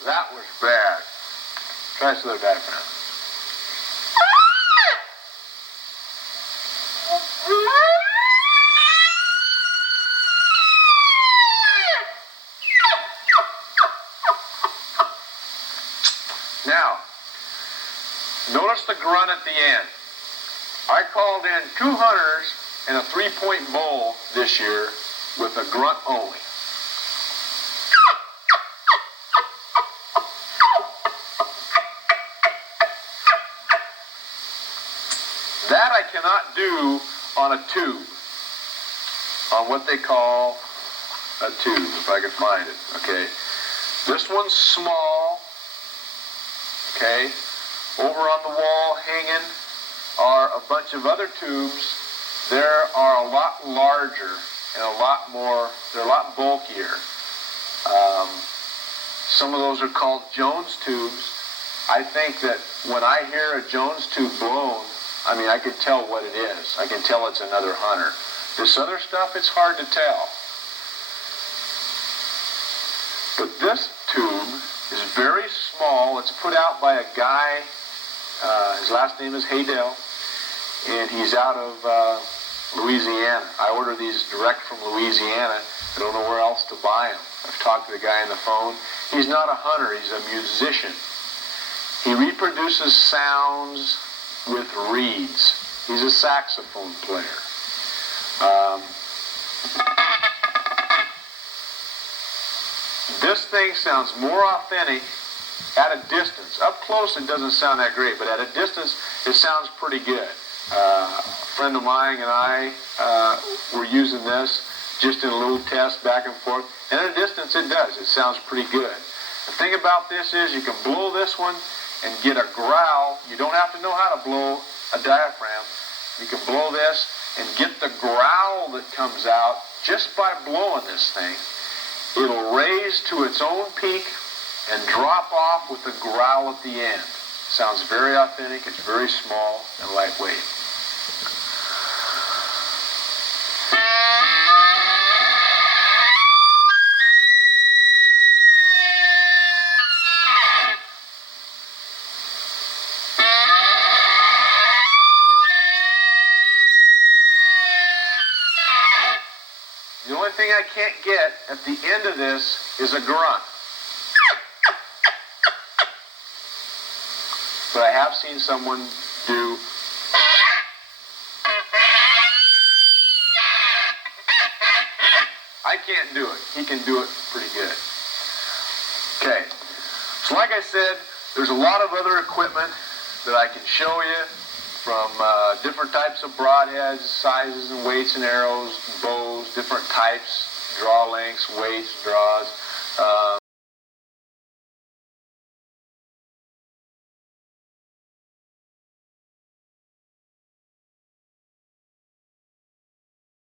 That was bad. Try this other diaphragm. Now, notice the grunt at the end. I called in 2 hunters and a 3-point bull this year with a grunt only. That I cannot do on a tube, on what they call a tube, if I can find it, okay? This one's small, okay? Over on the wall hanging are a bunch of other tubes. They are a lot larger and they're a lot bulkier. Some of those are called Jones tubes. I think that when I hear a Jones tube blown, I can tell what it is. I can tell it's another hunter. This other stuff, it's hard to tell. But this tube is very small. It's put out by a guy, his last name is Haydell, and he's out of Louisiana. I order these direct from Louisiana. I don't know where else to buy them. I've talked to the guy on the phone. He's not a hunter, he's a musician. He reproduces sounds with reeds. He's a saxophone player. This thing sounds more authentic at a distance. Up close it doesn't sound that great, but at a distance it sounds pretty good. A friend of mine and I were using this just in a little test back and forth, and at a distance it does. It sounds pretty good. The thing about this is you can blow this one and get a growl. You don't have to know how to blow a diaphragm. You can blow this and get the growl that comes out just by blowing this thing. It'll raise to its own peak and drop off with a growl at the end. Sounds very authentic. It's very small and lightweight. The only thing I can't get at the end of this is a grunt. But I have seen someone do. I can't do it. He can do it pretty good. Okay. So like I said, there's a lot of other equipment that I can show you from different types of broadheads, sizes and weights and arrows, bows, different types, draw lengths, weights, draws.